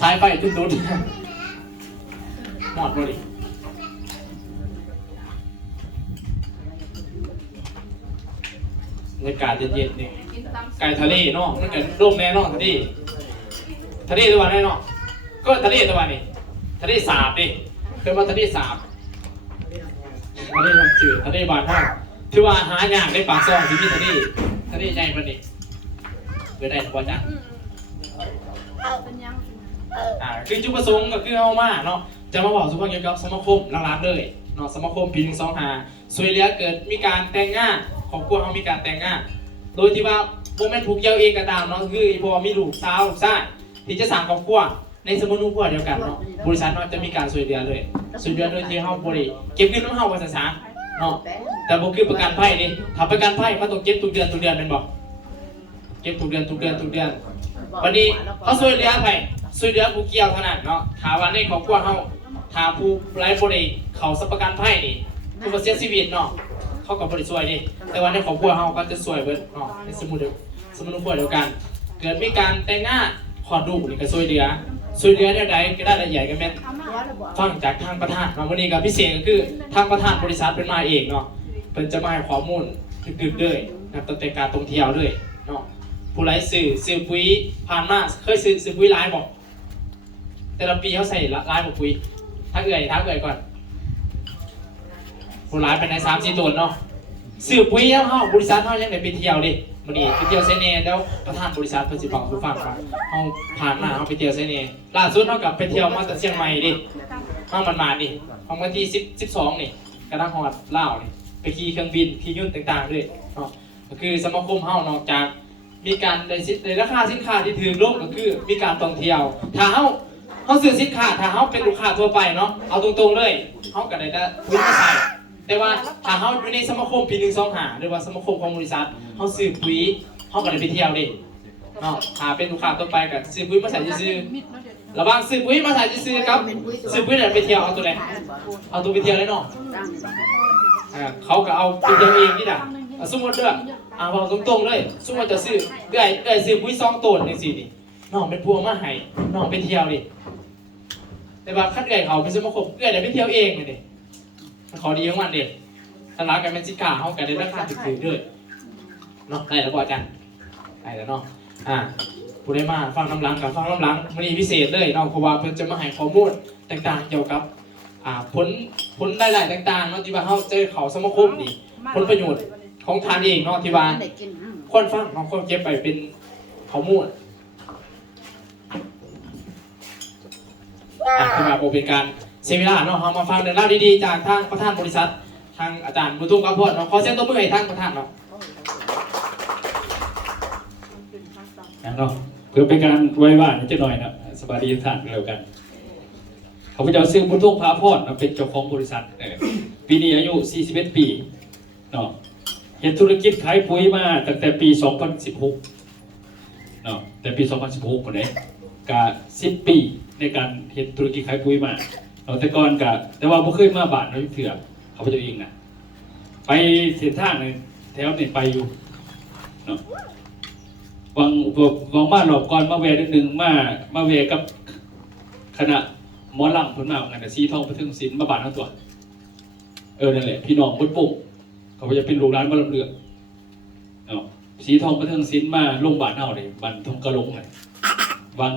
สายไฟตุ้นหมดพอดีบรรยากาศเย็นๆนี่ไก่ทะเลเนาะมันเกิดร่มแน่นอนทะเลตัวแน่นอนก็ทะเลตัวนี้ทะเลสาบดิเคยว่าทะเลสาบทะเลมันจืดทะเลบานท่าที่ว่าหายากได้ปากซองที่มีทะเลใหญ่ปานนี้เกิดได้พอจ้ะคือจุดประสงค์ก็คือเอามาเนาะจะมาบอกสุภาพเกี่ยวกับสมาคมหลักๆเลยเนาะสมาคมปี125ช่วยเหลือเกิดมีการแต่งงานครอบครัวเขามีการแต่งงานโดยที่ว่าโมเมนต์ผูกเกี่ยวเองก็ตามเนาะคือพอมีลูกสาวลูกชายที่จะสั่งครอบครัวในสมุนครอบครัวเดียวกันเนาะบริษัทเนาะจะมีการช่วยเหลือเลยช่วยเหลือโดยที่เฮาบริเก็บเงินน้ำเฮาไว้ศึกษาเนาะแต่บ่คือประกันภัยนี่ถ้าประกันภัยมันต้องเก็บทุกเดือนเป็นบ่เก็บทุกเดือนวันนี้เขาช่วยเหลือไผช่วยเหลือผู้เกี่ยวเท่านั้นเนาะถ้าว่าในครอบครัวเฮาถ้าผู้ไร้บ่ได้เข้าประกันภัยนี่ผู้เสียชีวิตเนาะเขาก็บ่ได้ช่วยดิแต่ว่าในครอบครัวเฮาก็จะช่วยเบิดเนาะในสมุนครอบครัวเดียวกันเกิดมีการแต่งงานขอดูนี่ก็ช่วยเหลือได้ใดก็ได้ละเอียดกันแม่นฟังจากทางประธานเนาะวันนี้ก็พิเศษก็คือทางประธานบริษัทเป็นมาเองเนาะเพิ่นจะมาให้ข้อมูลถึกๆเลยนะตั้งแต่การท่องเที่ยวเลยเนาะผู้ไร้ซื้อปุ๋ยผ่านมาเคยซื้อปุ๋ยหลายบ่แต่ละปีเขาใส่หลายบ่ปุ๋ยทักเอื่อยก่อนผู้ร้ายเป็นใน3-4ตัวเนาะซื้อปุ๋ยแล้วเฮาบริษัทเฮายังได้ไปเที่ยวดิมื้อนี้ไปเที่ยวไซเน่แล้วประธานบริษัทเพิ่นสิบอกผู้ฟังว่าเฮาผ่านมาเฮาไปเที่ยวไซเน่ล่าสุดเฮากับไปเที่ยวมาจากเชียงใหม่ดิมามันดิของวันที่12นี่กำลังฮอดลาวนี่ไปขี่เครื่องบินขี่ยนต์ต่างๆด้วยเนาะก็คือสมาคมเฮานอกจากมีการได้ราคาสินค้าที่ถูกลงก็คือมีการท่องเที่ยวถ้าเฮาซื้อสินค้าถ้าเฮาเป็นลูกค้าทั่วไปเนาะเอาตรงๆเลยเฮาก็ได้แต่ปุ๋ยมาใส่แต่ว่าถ้าเฮาอยู่ในสมาคมปี125หรือว่าสมาคมของบริษัทเฮาซื้อปุ๋ยเฮาก็ได้ไปเที่ยวดิเนาะถ้าเป็นลูกค้าทั่วไปก็ซื้อปุ๋ยมาใส่ซื่อๆระหว่างซื้อปุ๋ยมาใส่ซื่อๆครับซื้อปุ๋ยแล้วไปเที่ยวเอาตัวไหนเอาตัวไปเที่ยวเลยเนาะเขาก็เอาไปเที่ยวเองนี่น่ะสมมุติเด้อบอกตรงๆเลยสมมุติจะซื้อได้ซื้อปุ๋ย2ต้นจังซี่นี่น้องเป็นพวงมาให้น้องไปเที่ยวดิแต่ว่าคันเขาเป็นสมาคมได้ไปเที่ยวเองนี่ขอดีของมันเด็กถ้ารักกันเป็นสินค้าเขากันได้ราคาถูกๆด้วยเนาะได้แล้วก็อาจารย์ได้แล้วเนาะผู้ได้มาฟังน้ำหลังกับฟังน้ำหลังมันมีพิเศษเลยเนาะเพราะว่าเพิ่นจะมาให้ข้อมูลต่างๆเกี่ยวกับผลหลายๆต่างๆเนาะที่ว่าเขาเจอเขาสมาคมนี่ผลประโยชน์ของทานเองเนาะที่ว่าคนฟังน้องคนเก็บไปเป็นข้อมูลที่มาเป็นการเซมินาร์เนาะเรามาฟังเรื่องราวดีๆจากทางประธานบริษัททางอาจารย์บุญทุ่งกระพดเนาะขอเสียงตบมือให้ทางประธานเนาะเนาะเพื่อเป็นการไว้ว่านิดหน่อยนะสวัสดีทุกท่านเร็วกันเขาพเจ้าซึ่งบุญทุ่งพระพรเป็นเจ้าของบริษัทปีนี้อายุ41ปีเนาะเห็นธุรกิจขายปุ๋ยมาตั้งแต่ปี2016เนาะแต่ปี2016คนนี้ก็10 ปีในการเห็นธุรกิจขายปุ๋ยมาแต่ก่อนก็แต่ว่าไม่เคยมาบ้านเราเถื่อเขาพเจ้าเองนะไปเส้นทางในแถวนี่ไปอยู่เนาะวังมาหลอกก่อนมาแวะนึงมาแวะกับคณะหมอลำผลมาเหมือนกันสีทองพระทึงศิลป์มาบ้านทั้งตัวนั่นแหละพี่น้องบนปุ่งเขาจะเป็นโรงร้านมาลำเลือกเนาะสีทองพระทึงศิลป์มาลงบ้านเฮาเลยบ้านทงกระลงเลยวัง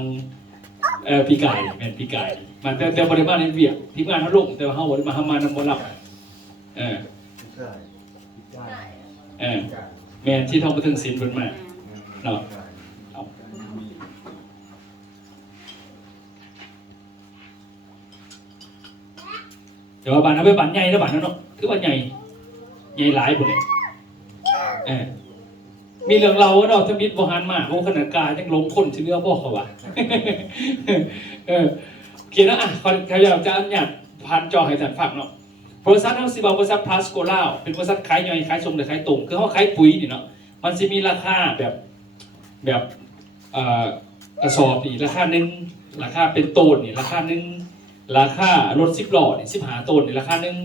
พี่ไก่แม่นพี่ไก่มันแต่บริบาลในเวียกที่งานเขาลงแต่ว่าเขาบริมาทำมานำบอลลับแม่นที่ทองพระทึงศิลป์เป็นมาเนาะเดี๋ยวบ้านนั้นไปบ้านใหญ่แล้วบ้านนั้นเนาะคือว่าใหญ่หลายคนเลยมีเรื่องเราเนาะถ้ามิตรบริหารมากโอ้ขนาดกายยังลงคนที่เนื้อพ่อเขาว่ะเขียนนะเขาอยากจะอันเนี่ยผ่านจอให้ท่านฟังเนาะบริษัทเขาสิบอกบริษัทพลาสโกล่าเป็นบริษัทขายย่อยขายส่งหรือขายตรงคือเขาขายปุ๋ยนี่เนาะมันจะมีราคาแบบกระสอบนี่ราคาหนึ่งราคาเป็นต้นนี่ราคาหนึ่งราคารถ10 ล้อนี่15 ต้นนี่ราคาหนึ่ง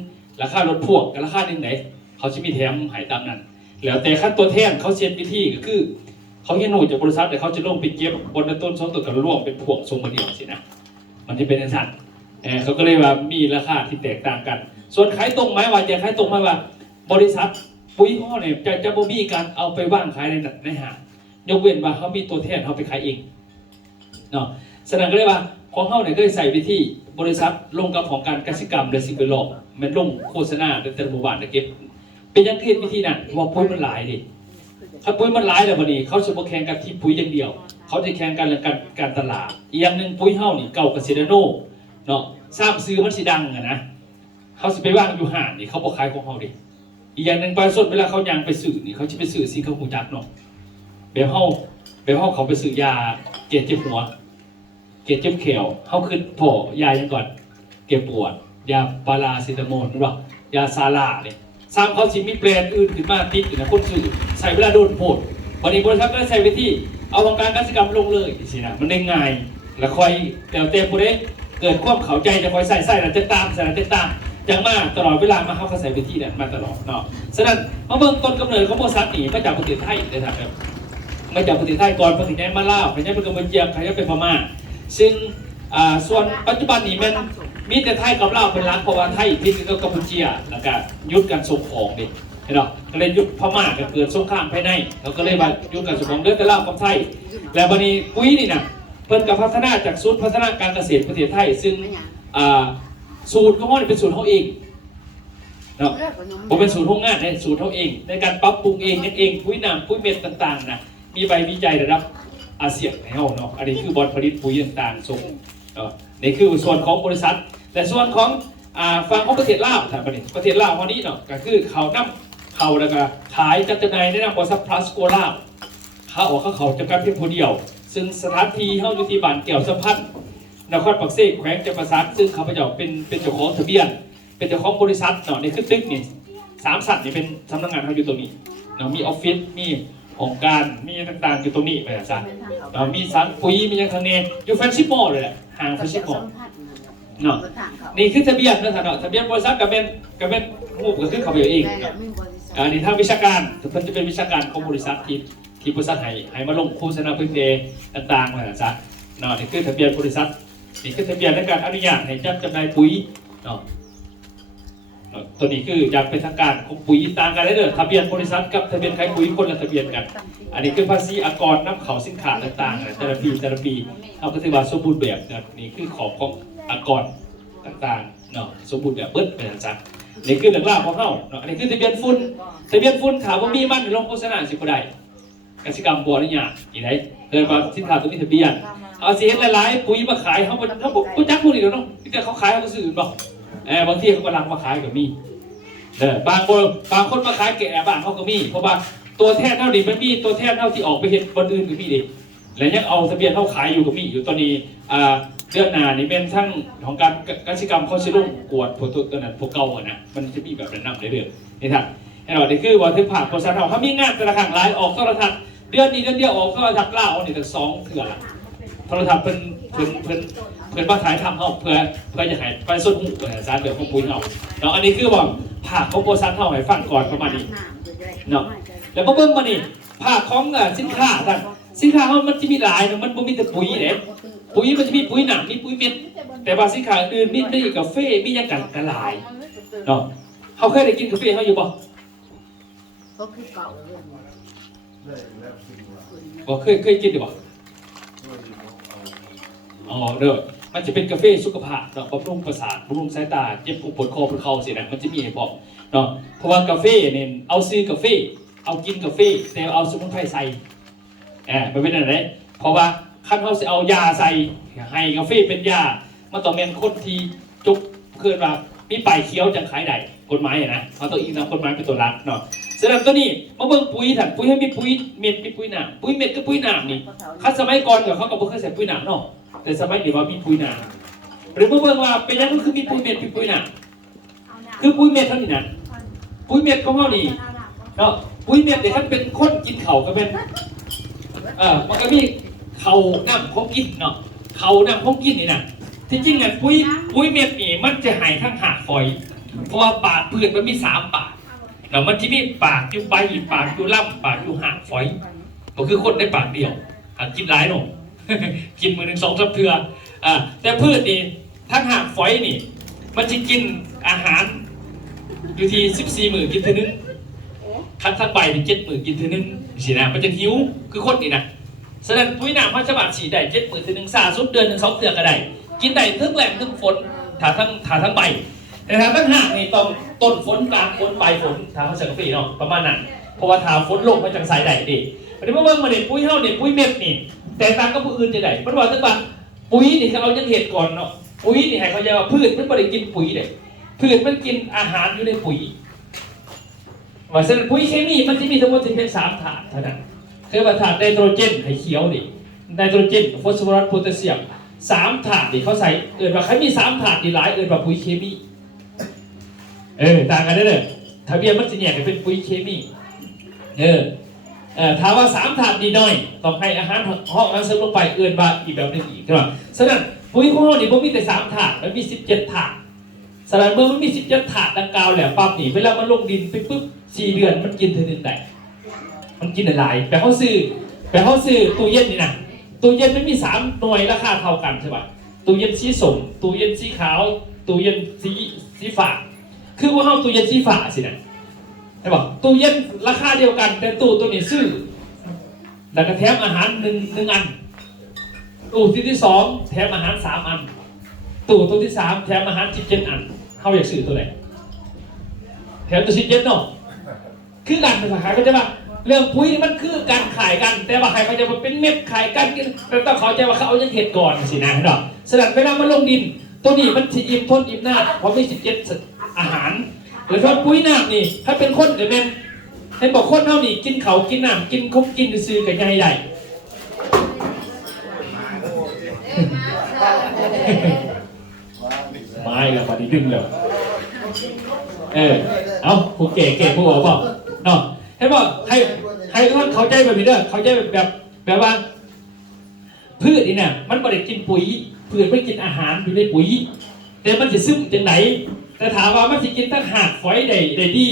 ราคารถพ่วงกับราคาหนึ่งไหนเขาจะมีแถมหายตามนั้นแล้วแต่ขั้นตัวแทนเขาเช็ดวิธีก็คือ เขาเห็นหนูจากบริษัทแต่เขาจะลงไปเก็บบนต้น2ต้นกับร่วมเป็นพวงทรงมาเดียวสินะมันจะเป็นสัตว์เขาก็เลยว่ามีราคาที่แตกต่างกันส่วนขายตรงไหมว่าจะขายตรงไหมว่าบริษัทปุ๋ยอ้อเนี่ยจะบ่มีการเอาไปว่างขายในห้างยกเว้นว่าเขามีตัวแทนเขาไปขายเองเนาะแสดงก็ได้ว่าของเขาเนี่ยก็ใส่ไปที่บริษัทลงกับของการกสิกรรมและสิ่งแวดล้อมมันลงโฆษณาแต่ละหมู่บ้านเก็บเป็นยังเทียนวิธีนั้นว่าปุ๋ยมันหลายดิถ้าปุ๋ยมันหลายแล้ววันนี้เขาจะมาแข่งกันที่ปุ๋ยอย่างเดียวเขาจะแข่งกันเรื่องการตลาดอีกอย่างหนึ่งปุ๋ยเฮานี่เก่ากับเซเดโนเนาะสร้างซื้อมันสิดังนะเขาจะไปว่างอยู่ห่านนี่เขาบอกขายของเขาดิอีกอย่างหนึ่งปลาสดเวลาเขายางไปสื่อนี่เขาจะไปสื่อสิ่งเขาหูจักเนาะแบบเฮาเขาไปสื่อยาเกล็ดเจ็บหัวเกล็ดเจ็บแขวเขาคือพอยายังก่อนเก็บปวดยาปาราเซตามอลหรือเปล่ายาซาลาเนี่ยซ้ำเขาสิมีแบรนด์อื่นขึ้นมาติดอยู่นะคนสื่อใส่เวลาโดนโผล่วันนี้บริษัทก็ใส่ไปที่เอาวงการกสิกรรมลงเลยสินะมันได้ง่ายแล้วคอยแต่เต็มผู้ใดเกิดความเข้าใจจะคอยใส่แล้วจะตามใส่แล้วจะตามอย่างมากตลอดเวลามาเขาใส่ไปที่นั้นมาตลอดเนาะฉะนั้นมาเบิ่งต้นกำเนิดของบริษัทนี่มาจากประเทศไทยเลยครับมาจากประเทศไทยก่อนประเทศนี้มาลาวประเทศนี้เป็นกัมพูชาประเทศนี้เป็นพม่าซึ่งส่วนปัจจุบันนี้มันมีแต่ไทยกับลาวเป็นหลักเพราะว่าไทยที่ก็กัมพูชาแล้วก็ยุดการส่งของดิเห็นหรอก็เลยยุดพม่าก็เกิดสงครามภายในเราก็เลยว่ายุดการส่งของเดือดแต่ลาวกับไทยและวันนี้ปุ๋ยนี่นะเพิ่นกับพัฒนาจากศูนย์พัฒนาการเกษตรประเทศไทยซึ่งสูตรของเขาเป็นสูตรเขาเองเนาะผมเป็นสูตรโรงงานในสูตรเขาเองในการปรับปรุงเองนั่นเองปุ๋ยน้ำปุ๋ยเม็ดต่างๆนะมีใบวิจัยระดับอาเซียนในเฮาเนาะอันนี้คือบอลผลิตปุ๋ยต่างๆส่งนี่คือส่วนของบริษัทแต่ส่วนของฝั่งของประเทศลาวครับประเทศลาววันนี้เนาะก็คือเขานำเขาแล้วก็ขายจัดจำหน่ายในนามบริษัทพลัสโกลาเขาจำกัดเพียงผู้เดียวซึ่งสถานที่เฮาอยู่ที่บ้านแก้วสัมพันธ์นครปักเสกแขวงจำปาสักซึ่งเขาพเจ้าเป็นเจ้าของทะเบียนเป็นเจ้าของบริษัทเนาะนี่คือตึกนี่3 สัตว์นี่เป็นสำนักงานเขาอยู่ตรงนี้เนาะมีออฟฟิศมีองค์การมีต่างๆอยู่ตรงนี้ไปนะจ๊ะเรามีสารปุ๋ยมีอย่างทางนี้อยู่แฟนชิปมอลเลยแหละห่างแฟนชิปมอลเนาะนี่คือทะเบียนนะท่านเนาะทะเบียนบริษัทกับเป็นหูก็คือเขาไปเองนี่ทางวิชาการมันจะเป็นวิชาการของบริษัทที่บริษัทให้มาลงโฆษณาพื้นเดต่างๆนะจ๊ะเนาะนี่คือทะเบียนบริษัทนี่คือทะเบียนในการอนุญาตให้จำหน่ายปุ๋ยเนาะตัวนี้คืออย่างเป็นทางการของปุ๋ยต่างกันได้เลยทะเบียนบริษัทกับทะเบียนขายปุ๋ยคนละทะเบียนกันอันนี้คือภาษีอากรนำเข้าสินค้าต่างๆแต่ละปีเอาก็ถือว่าสมบูรณ์แบบนี่คือของอากรต่างๆเนาะสมบูรณ์แบบเบิดเป็นจังนี่คือเรื่องราวของเขาเนาะอันนี้คือทะเบียนฝุ่นถามว่ามีมันลงโฆษณาสิบ่ได้กสิกรรมบ่อนุญาตอีไหนเกิดมาสินค้าตัวนี้ทะเบียนเอาสิเห็นหลายๆปุ๋ยมาขายเขาบ่จักผู้นี่เนาะแต่เขาขายเขาก็ซื้อบ่บางทีเขากำลังมาขายกับมีบางคนมาขายแก่บ้านเขาก็มีเพราะว่าตัวแทนเท่านี้มันมีตัวแทนเท่าที่ออกไปเห็นบนอื่นก็มีดิแล้วยังเอาทะเบียนเขาขายอยู่ก็มีอยู่ตอนนี้เดือนหน้านี่เป็นทั้งของการกสิกรรมเขาชิลุ่งกวดผลตัวนั้นพวกเก่านะมันจะมีแบบนั้นนำเรื่อยๆนี่ท่านให้เราได้คือว่าถึงผ่านโฆษณาเขามีงานแต่ละครั้งหลายออกโทรทัศน์เดือนนี้เดือนเดียวออกโทรทัศน์ล่าเอาเนี่ยถึง2 เถื่อละโทรทัศน์เป็นมาถ่ายทำเขาเพื่อจะให้ไปส่วนหูสารเดือดของปุ๋ยเขาเนาะอันนี้คือบอกผ่าของโปรซันเขาให้ฟังก่อนประมาณนี้เนาะแล้วก็เบิ่งมานี่ผ่าของสินค้าท่านสินค้าเขามันจะมีหลายนะมันไม่มีแต่ปุ๋ยเด้ปุ๋ยมันจะมีปุ๋ยหนักมีปุ๋ยเม็ดแต่ว่าสินค้าอื่นมีกาแฟมีอย่างกันหลายเนาะเขาเคยได้กินกาแฟเขาอยู่บ่เคยกินหรือเปล่าอ๋อเด้อมันจะเป็นกาแฟสุขภาพเนาะบำรุงประสาทบำรุงสายตาเจ็บปวดคอปวดเข่าสินะมันจะมีให้บอกเนาะเพราะว่ากาแฟเนี่ยเอาซื้อกาแฟเอากินกาแฟแต่เอาสมุนไพรใส่มันเป็นอะไรเพราะว่าขั้นเขาจะเอายาใส่ให้กาแฟเป็นยามันต้องเป็นคนที่จุกเกิดว่ามีปลายเคี้ยวจะขายได้กฎหมายนะเขาต้องอิงตามกฎหมายเป็นตัวหลักเนาะสำหรับตัวนี้มาเบิ่งปุ๋ยถัดปุ๋ยให้มีปุ๋ยเม็ดมีปุ๋ยหนามปุ๋ยเม็ดกับปุ๋ยหนามนี่ขั้นสมัยก่อนเขาก็บ่เคยใส่ปุ๋ยหนามเนาะแต่สมัยนี้ว่ามีปุ๋ยหนามหรือเมื่อเบิ่งว่าเป็นยังก็คือมีปุ๋ยเม็ดมีปุ๋ยหนามคือปุ๋ยเม็ดเท่านี้นะปุ๋ยเม็ดของเขานี่เนาะปุ๋ยเม็ดเนี่ยท่านเป็นคนกินเข่าก็เป็นมันก็มีเข่าน้ำของกินเนาะเข่าน้ำของกินนี่นะที่จริงเนี่ยปุ๋ยเม็ดนี่มันจะหายข้างหักฝอยเพราะว่าปากพืชมันมี3 ปากแล้วมันจะมีปากอยู่ใบปากอยู่ลำปากอยู่หักฝอย ก็คือคนได้ปากเดียวกินหลายหน กินมือหนึ่ง2-3 เทื่อแต่พืชนี่ทั้งหากฝอยนี่มันจะกินอาหารอยู่ที่14 มื้อกินเท่านึงคัดทั้งใบนี่7 มื้อกินเท่านึงสินะมันจะหิวคือคนนี่นะฉะนั้นปุ๋ยน้ำพันฉบับฉีดได้7 มื้อเท่านึงซาสุดเดือนหนึ่ง2 เทื่อก็ได้กินได้ทั้งแหล่งทั้งฝนถ้าทั้งใบแต่ถ้าทั้งหากนี่ต้องต้นฝนกลางฝนปลายฝนถ้าเขาใส่กาแฟเนาะประมาณนั้นเพราะว่าถ้าฝนลงมันจังใส่ได้ดิวันนี้เมื่อเบิ่งมาเด็ดปุ๋ยเฮาเนี่ยปุ๋ยเม็ดนี่แต่ต่างกับผู้อื่นจะได้มันว่าตั้งแต่ปุ๋ยนี่เขาเอายังเห็ดก่อนเนาะปุ๋ยนี่ให้เขาใจว่าพืชมันไม่ได้กินปุ๋ยเด็พืชมันกินอาหารอยู่ในปุ๋ยว่าฉะนั้นปุ๋ยเคมีมันจะมีทั้งหมดเพียง3 ถาดเท่านั้นคือว่าถาดไนโตรเจนไข่เขียวดิไนโตรเจนฟอสฟอรัสโพแทสเซียม3 ถาดดิเขาใส่ว่าใครมี3 ถาดดีหลายว่าปุ๋ยเคมีต่างกันได้เลยทะเบียนมันจะแยกกันเป็นปุ๋ยเคมีถามว่า3 ถาดดีหน่อยต้องให้อาหารห้องน้ำเสริมลงไปว่าอีกแบบนึงอีกใช่ไหมฉะนั้นปุ๋ยของเรานี่มันมีแต่3 ถาดมันมี17 ถาดสารเมื่อมันมี17 ถาดดังกล่าวแหละปั๊บนี่เวลามันลงดินไปปุ๊บ4 เดือนมันกินเท่านึงได้มันกินหลายแต่เขาซื้อตู้เย็นนี่นะตู้เย็นมันมี3 หน่วยราคาเท่ากันใช่ป่ะตู้เย็นสีส้มตู้เย็นสีขาวตู้เย็นสีฟ้าคือว่าเขาตู้เย็นสีฟ้าสินะใช่ป่ะตู้เย็นราคาเดียวกันแต่ตู้ตัวนี้ซื้อแล้วก็แถมอาหารหนึ่งอันตู้ที่ 2แถมอาหาร3 อันตู้ตัวที่ 3แถมอาหาร17 อันเขาอยากซื้อตัวไหนแถมตัว17เนาะคือการเป็นสาขาก็จะว่าเรื่องปุ๋ยมันคือการขายกันแต่ว่าขายเขาจะมาเป็นเม็ดขายกันแต่ต้องเข้าใจว่าเขาเอายังเห็ดก่อนสินะเนาะสลัดเวลามันลงดินตัวนี้มันจะอิ่มทนอิ่มหน้าเพราะมี17 อาหารหรือถ้าปุ๋ยน้ำนี่ถ้าเป็นคนเดี๋ยวแม่ให้บอกคนเท่านี่กินเขากินน้ำกินคบกินซื้อกับใหญ่ใหญ่ไม่ละวันนี้ดึงเลยเอาผู้เก๋ผู้บอกบอกเนาะให้บอกให้ท่านเข้าใจแบบนี้เด้อเข้าใจแบบว่าพืชนี่เนี่ยมันไม่ได้กินปุ๋ยพืชไม่กินอาหารอยู่ในปุ๋ยแต่มันจะซึมจากไหนแต่ถามว่ามันจะกินตั้งหากฝอยได้ดี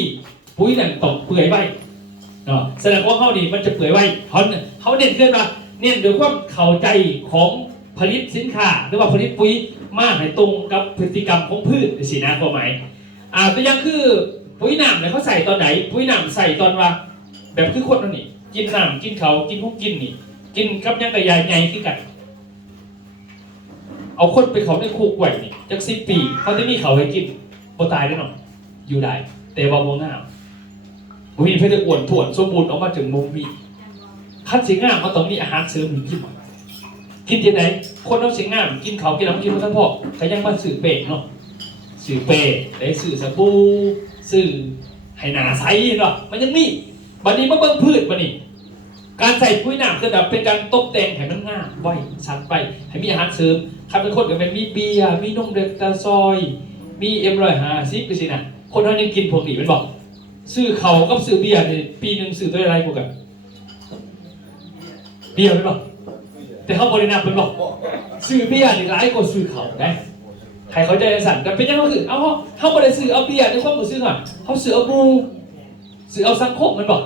ปุ๋ยนั่นต้องเปื่อยไว้เนาะแสดงว่าเขานี่มันจะเปื่อยไว้เขาเน้นขึ้นมาเน้นโดยความเข้าใจของผลิตสินค้าหรือว่าผลิตปุ๋ยมาให้ตรงกับพฤติกรรมของพืชสินะความหมายตัวอย่างคือปุ๋ยน้ำเนี่ยเขาใส่ตอนไหนปุ๋ยน้ำใส่ตอนว่าแบบคือคนนั่นนี่กินน้ำกินเขากินพวกกินนี่กินกับยังกระยายไงคือกันเอาคนไปเขาในคุกไว้นี่จาก10 ปีเขาจะมีเขาให้กินบ่ตายได้หรออยู่ได้แต่ว่าบ่งามบ่มีเพื่อจะอ้วนถ่วนสมบูรณ์ออกมาถึงมุมมีคันสิงามมันต้องมีอาหารเสริมกินที่ไหนคนเอาสิงามกินเขากินน้ำกินทั้งพ่อเขายังมาสื่อเปะเนาะสื่อเปะได้สื่อสบู่สื่อให้หนาใสเนาะมันยังมีบัดนี้มาเบิ่งพืชบัดนี้การใส่ปุ๋ยน้ำคือแบบเป็นการตกแต่งให้มันงามไว้ชัดไปให้มีอาหารเสริมครับเป็นคนก็เป็นมีเบียร์มีนมเด็กตาซอยมีM150ไปสินะคนเขายังกินพวกนี้เป็นบอกซื้อเขากับซื้อเบียร์เนี่ยปีหนึ่งซื้อตัวอะไรพวกกันเบียร์เป็นบอกแต่เขาบริณาเป็นบอกซื้อเบียร์นี่ร้ายกว่าซื้อเขาได้ใครเขาใจสั่นแต่เป็นยังไงก็คือเขาบริซื้อเอาเบียร์ในความมือซื้อค่ะเขาซื้อเอาบูซื้อเอาสังคมมันบอก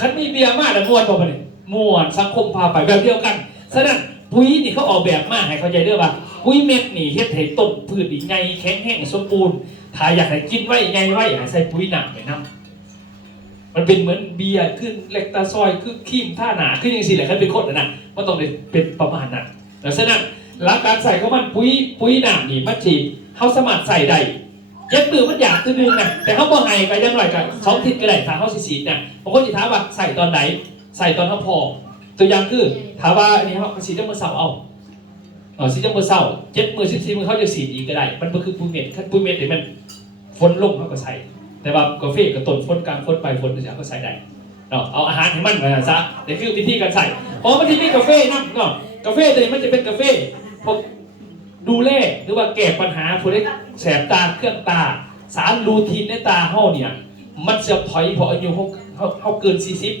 คันมีเบียร์มากแต่มวนบอกมาเนี่ยมวนสังคมพาไปแบบเดียวกันฉะนั้นปุ๋ยนี่เขาออกแบบมาให้เขาใจเรื่องว่าปุ๋ยเม็ดนี่เฮ็ดให้ต้นพืชนี่ใหญ่แข็งแรงสมบูรณ์ถ้าอยากให้กินไว้ใหญ่ไว้ให้ใส่ปุ๋ยหนักไปน้ำมันเป็นเหมือนเบียร์ขึ้นเล็กตาซอยคือขีมท่าหนาขึ้นอย่างสิแหละคันเป็นคนนะมันต้องเป็นประมาณนั้นแต่ฉะนั้นหลักการใส่ของมันปุ๋ยหนักนี่มันจีเขาสามารถใส่ได้ยัดมือมันอยากตัวนึงนะแต่เขาบ่ให้ไปยังไงกับ2 ทิศก็ได้ถ้าเขาสีเนี่ยบางคนจะถามว่าใส่ตอนไหนใส่ตอนเขาพอตัวอย่างคือถามว่าอันนี้เขาสีจะมือเสาสีจะมือเสา7 มือ14 มือเขาจะสีอีกก็ได้มันก็คือปุ๋ยเม็ดขั้นปุ๋ยเม็ดเนี่ยมันฝนลงเขาก็ใส่แต่ว่ากาแฟกับต้นฝนกลางฝนไปฝนจะก็ใส่ได้เอาอาหารให้มันมาซะในฟิววิธีการใส่เพราะมันที่มีกาแฟนั่นเนาะกาแฟตัวนี้มันจะเป็นกาแฟพวกดูแลหรือว่าแก้ปัญหาพวกนี้แสบตาเครื่องตาสารลูทีนในตาเฮาเนี่ยมันจะถอยพออายุเขาเกิน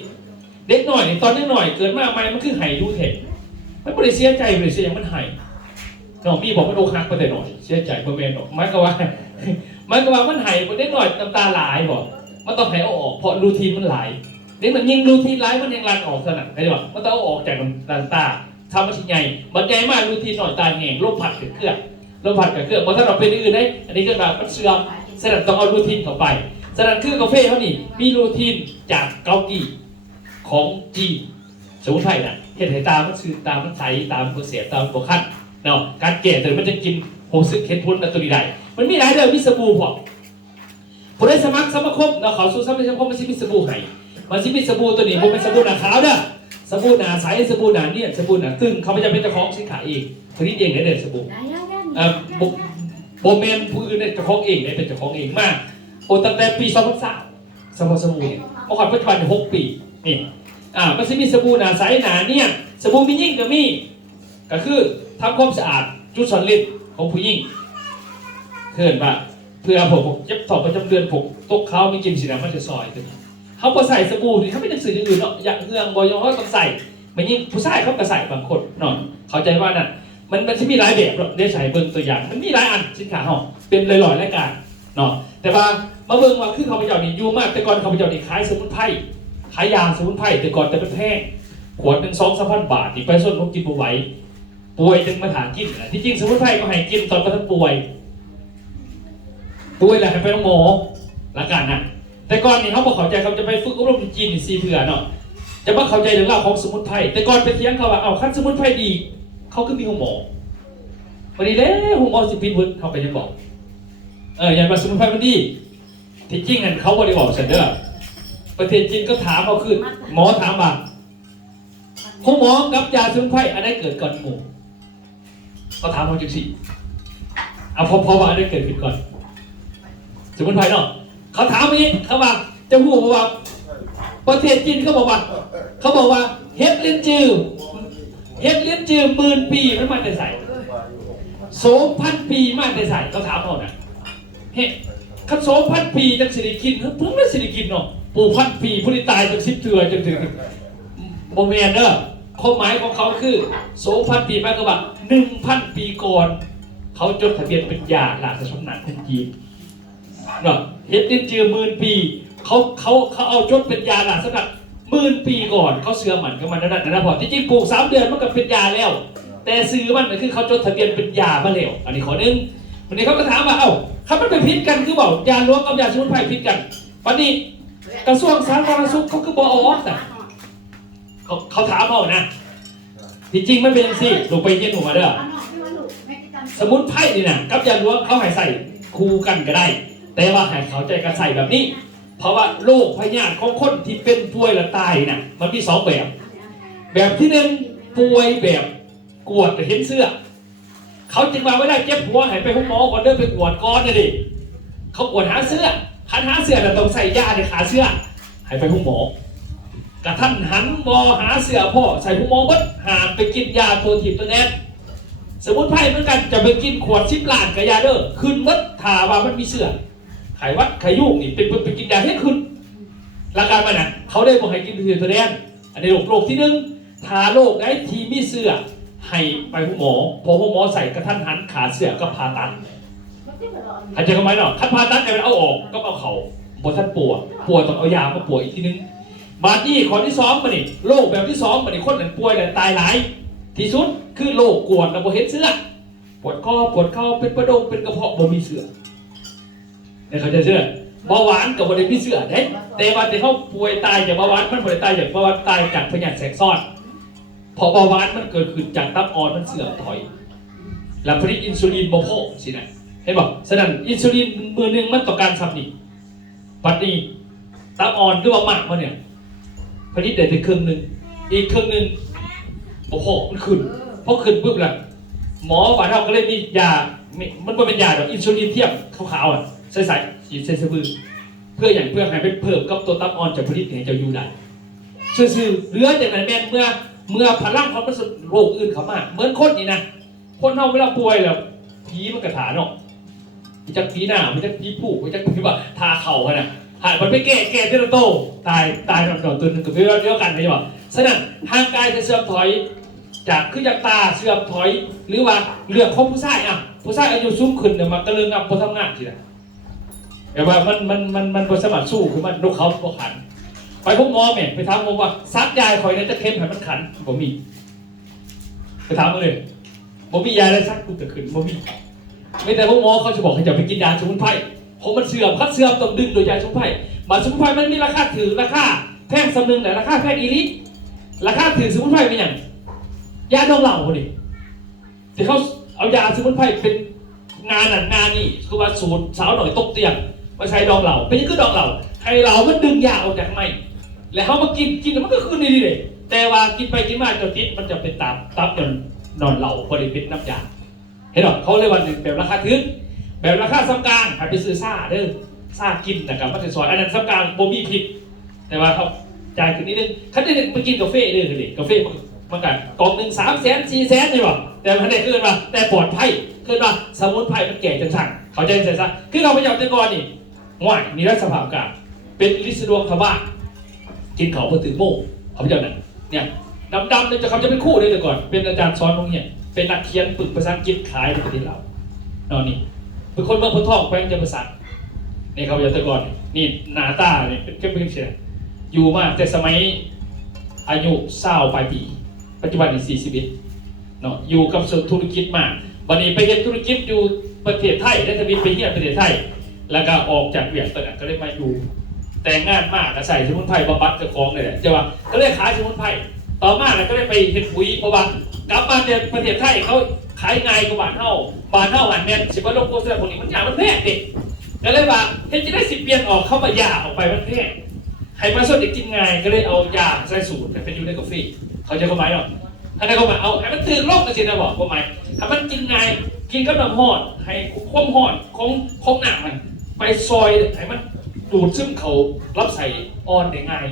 40เด็กหน่อยตอนนี้หน่อยเกินมากไหมมันคือไห้ดูเห็นมันไม่ได้เสียใจไม่ได้เสียมันไห้น้องพี่บอกมันโอคักไปแต่หน่อยเสียใจเพื่อนหรอกมันก็ว่ามันไห้เด็กหน่อยน้ำตาไหลบอกมันต้องไห้ออกเพราะรูทีนมันไหล เด็กมันยิงรูทีนไลฟ์มันยังรันออกสนั่นไอ้เดี๋ยวมันต้องเอาออกจากดันตาทำมันชิ้นใหญ่มันใหญ่มากรูทีนหน่อยตาแห้งลมผัดกับเครื่องลมผัดกับเครื่องเพราะถ้าเราเป็นอื่นได้อันนี้ก็แบบมันเสื่อมสนั่นต้องเอารูทีนเข้าไปสนั่นคือกาแฟเขานี่มีรูทีนจากเกาหลีของจีนสมุนไพรน่ะเห็นไหตามันซื้อตามันใสตามันเสียตามันบวขั้นเนาะการแก่แต่มันจะกินโฮซึเห็นพุ้นตัวนี้ได้มันมีหลายเรื่องมีสบู่พอผู้ได้สมัครสมาคมเราขอสู้สมาคมมันจะมีสบู่ให้มันจะมีสบู่ตัวนี้ผมเป็นสบู่หนาขาวเด้อสบู่หนาใสสบู่หนาเนี่ยสบู่หนาตึงเขาไม่จำเป็นเจ้าของสินค้าเองผลิตเองได้เลยสบู่โบเมนผู้อื่นเนี่ยเจ้าของเองได้เป็นเจ้าของเองมากโอ้ตั้งแต่ปี2003สบู่เนี่ยเมื่อก่อนปัจจุบัน6 ปีนี่มันจะมีสบู่หนาใสหนาเนี่ยสบู่มียิ่งก็มีก็คือทำความสะอาดจุดสันเล็บของผู้หญิงเพื่อนว่าเพื่อผมเจ็บท้องประจำเดือนผมตกเขามีกินสีน้ำมันจะซอยตัวนี้เขาพอใส่สบู่นี่เขาไม่ต้องซื้ออย่างอื่นเนาะอย่างเฮืองบอยองเขาต้องใส่ไม่ยิ่งผู้ชายเขาก็ใส่บางคนเนาะเข้าใจว่านั่นมันจะมีหลายแบบได้ใส่เบิ้งตัวอย่างมันมีหลายอันสินค้าเขาเป็นหลายๆรายการเนาะแต่ว่ามาเบิ้งว่าคือเขาพเจ้านี่ยุ่งมากแต่ก่อนเขาพเจ้านี่ขายสมุนไพรขายยาสมุนไพรแต่ก่อนจะเป็นแพงขวดเป็น2-3 พันบาทนี่ไปส่วนเขากินป่วยจึงมาถามกินที่จริงสมุนไพรก็ให้กินตอนประทับป่วยแล้วให้ไปโรงหมอละกันนะแต่ก่อนนี่เขาบอกเข้าใจเขาจะไปฝึกอบรมที่จีนนี่ซีเถื่อเนาะจะมาเข้าใจเรื่องราวของสมุนไพรแต่ก่อนไปเถียงเขาว่าเอาขั้นสมุนไพรดีเขาคือมีหัวหมอวันนี้แล้วหัวหมอสิปินวุ้นเขาไปยังบอกอย่างว่าสมุนไพรมันดีที่จริงนั่นเขาบริบอกเสนเด้อประเทศจีนก็ถามเขาขึ้นหมอถามว่าหัวหมอกับยาสมุนไพรอันไหนเกิดก่อนหมู่เขาถามเขาจุดสี่เอาพอว่าอันไหนเกิดขึ้นก่อนสมุนไพรเนาะเขาถามนี้เขาว่าจะพูดว่าประเทศจีนเขาบอกว่าเฮ็ดลิ้นจือ10,000 ปีมันมาแต่ใส่2,000 ปีมาแต่ใส่เขาถามเขาน่ะเฮ้คัน2,000 ปีจังสิริกินเพิ่งได้สิริกินเนาะปู่1,000 ปีผู้ที่ตายจัง10 เทื่อจังถึงโมเมนเด้อความหมายของเขาคือ 2,000 ปีหมายความว่า 1,000 ปีก่อนเขาจดทะเบียนเป็นยาราชสำนักของจีนเนาะเฮ็ดลิ้นจือ10,000 ปีเขาเอาจดเป็นยาหลานสำหรับ10,000 ปีก่อนเขาเชื่อมันก็มันนั่นนะพอที่จริงปลูก3 เดือนมันก็เป็นยาแล้วแต่ซื้อมันคือเขาจดทะเบียนเป็นยามาแล้วอันนี้ข้อนึงวันนี้เขาก็ถามว่าถ้ามันเป็นพิษกันคือบอกยาล้วนกับยาสมุนไพรพิษกันวันนี้กระทรวงสาธารณสุขเขาคือบอกออกนะเขาถามเขานะที่จริงมันเป็นยังสิลงไปเย็นหัวเด้อสมุนไพรนี่นะกับยาล้วนเขาให้ใส่คู่กันก็ได้แต่ว่าให้เขาใจกันใส่แบบนี้เพราะว่าโรคพยาธิของคนที่เป็นป่วยและตายน่ะมันมี2 แบบที่1ป่วยแบบกวดแต่เห็นเสื้อเขาจึงมาไม่ได้เจ็บหัวให้ไปห้องหมอก่อนเดินไปกวดก้อนนะดิเขากวดหาเสื้อคันหาเสื้อแต่ต้องใส่ยาในขาเสื้อให้ไปห้องหมอกระท่านหันมอหาเสื้อพ่อใส่ห้องหมอบัดหาไปกินยาตัวถีบตัวแน่สมุนไพรเหมือนกันจะไปกินขวด10 ล้านกับยาเด้อขึ้นมัดถาว่ามันมีเสื้อไขวัดไขยุ่งนี่เป็นกินยาให้ขึ้นหลักการมันนะเขาได้บอกให้กินเสื้อตัวแน่อันนี้โรคที่1ทาโรคได้ทีมีเสื้อให้ไปห้องหมอพอห้องหมอใส่กระทันหันขาเสื้อก็ผ่าตัดหายใจเข้าไปเนาะคันผ่าตัดจะเป็นเอาออกก็เอาเขาบนท่านปวดต้องเอายามาปวดอีกทีนึงบาดนี้ข้อที่2มานี่โรคแบบที่2มานี่คนนั้นป่วยแล้วตายหลายที่สุดคือโรคกวดแล้วบ่เห็นเสื้อปวดคอปวดเข่าเป็นประดงเป็นกระเพาะบ่มีเสื้อเนี่ยเขาจะเสื้อเบาหวานกับบ่ได้มีเสื้อเด้แต่ว่าที่เขาป่วยตายจากเบาหวานมันบ่ได้ตายจากเบาหวานตายจากพยาธิแทรกซ้อนพอเบาหวานมันเกิดขึ้นจากตับอ่อนมันเสื่อมถอยแล้วผลิตอินซูลินบ่พอสินะเห็นบ่ฉะนั้นอินซูลินมือนึงมันต้องการซ้ำนี่ปัดนี้ตับอ่อนหรือว่ามากมันเนี่ยผลิตได้แต่ครึ่งนึงอีกครึ่งนึงบ่พอมันขึ้นพอขึ้นปุ๊บล่ะหมอบ้านเราก็เลยมียามันบ่เป็นยาดอกอินซูลินเทียมขาวๆใส่ฉีดใส่สะบือเพื่อให้เป็นเพิ่มกับตัวตับอ่อนจะผลิตให้เจ้าอยู่ได้ซื่อๆเหลือจากนั้นแม่นเมื่อพลังของมันโรคอื่นเข้ามาเหมือนคนนี่นะคนเฮาเวลาป่วยแล้วผีมันกระถาเนาะมีจักผีหน้ามีจักผีผู้มีจักผีว่าทาเข่ากันนะหายมันไปแก้ที่เราโตตายนอนตัวนึงกับเดียวกันใช่ป่ะฉะนั้นทางกายจะเสื่อมถอยจากขึ้นจากตาเสื่อมถอยหรือว่าเรื่องของผู้ชายผู้ชายอายุสูงขึ้นเนี่ยมันก็เริ่มงับพอทำงานทีละแต่ว่ามันสามารถสู้คือมันนกเขาพวกขัน ไปพวกหมอแม่ไปถามผมว่าซักยายคอยนั้นจะเข้มให้มันขันผมมีไปถามมาเลยผมมียาอะไรซักกูจะขึ้นผมมีไม่แต่พวกหมอเขาจะบอกให้อย่าไปกินยาสมุนไพรเพราะมันเสื่อมคัดเสื่อมต้องดึงโดยยาสมุนไพรมาสมุนไพรมันมีราคาถือราคาแพงสำนึงแต่ราคาแพงอีลิราคาถือสมุนไพรเป็นอย่างยาดองเหล่าดิที่เขาเอายาสมุนไพรเป็นงานนั่นงานนี่คือว่าสูตรสาวหน่อยตกเตียงมาใช้ดองเหล่าเป็นยังคือดองเหล่าให้เรามันดึงยาออกจากไม้แล้วเขามากินมันก็คือนี่เลยแต่ว่ากินไปกินมาจนติดมันจะเป็นตับจนนอนเหล่าพอดีเป็นน้ำยาเห็นหรอเขาเรียกว่าหนึ่งแบบราคาถึงแบบราคาซ้ำกลางหาไปซื้อซ่าเด้อซ่ากินนะครับมันจะสอนอันนั้นซ้ำกลางโบมีผิดแต่ว่าเขาจ่ายถึงนิดนึงคันได้ไปกินกาแฟเด้อเลยกาแฟมันกันกล่องหนึ่ง300,000 400,000นี่หรอแต่มันได้ขึ้นมาแต่ปลอดภัยขึ้นมาสมุนไพรมันแก่จังสั่งเขาใจใส่ซะคือเราไปหยอดตะกอนนี่ง่ายมีรัฐสภาพกาเป็นลิสดวงทว่ากินเขาเพื่อถือโม่เขาไปหยอดนั่นเนี่ยดำๆเนี่ยเขาจะเป็นคู่เลยแต่ก่อนเป็นอาจารย์สอนตรงนี้เป็นนักเขียนปึกภาษาอังกฤษขายในประเทศเรานอนนี่เป็นคนเมืองพุทธองแปลงจะภาษานี่เขาจะตะกอนนี่หนาตาเนี่ยเป็นเข้มเชียอยู่มาแต่สมัยอายุ20 ปลายปีปัจจุบันนี่41เนาะอยู่กับส่วนธุรกิจมาวันนี้ไปเรียนธุรกิจอยู่ประเทศไทยได้ทวิตไปเที่ยวประเทศไทยแล้วก็ออกจากเวียดนามก็เลยมาอยู่แต่งงานมากก็ใส่สมุนไพรบำบัดกับของเลยแหละจะว่าก็เลยขายสมุนไพรต่อมาแล้วก็เลยไปเห็นปุ๋ยเพราะว่ากลับมาเนี่ยประเทศไทยเขาขายง่ายกว่าบ้านเฮาหันแมนสิบว่าโลกโฆษณาพวกนี้มันยากมันแพงเด็กก็เลยว่าเฮ็ดจะได้10 เปลี่ยนออกเข้ามายาออกไปมันแพงให้ประชาชนได้กินง่ายก็เลยเอายาใส่สูตรเป็นอยู่ในกาแฟเขาจะเข้าหมายเนาะถ้าได้เข้ามาเอาให้มันตื่นโลกกันสินะบอกเข้าหมายถ้ามันกินง่ายกินกับน้ำร้อนให้ความร้อนของหนักมันไปซอยให้มันดูดซึมเขารับใส่อ่อนได้ง่าย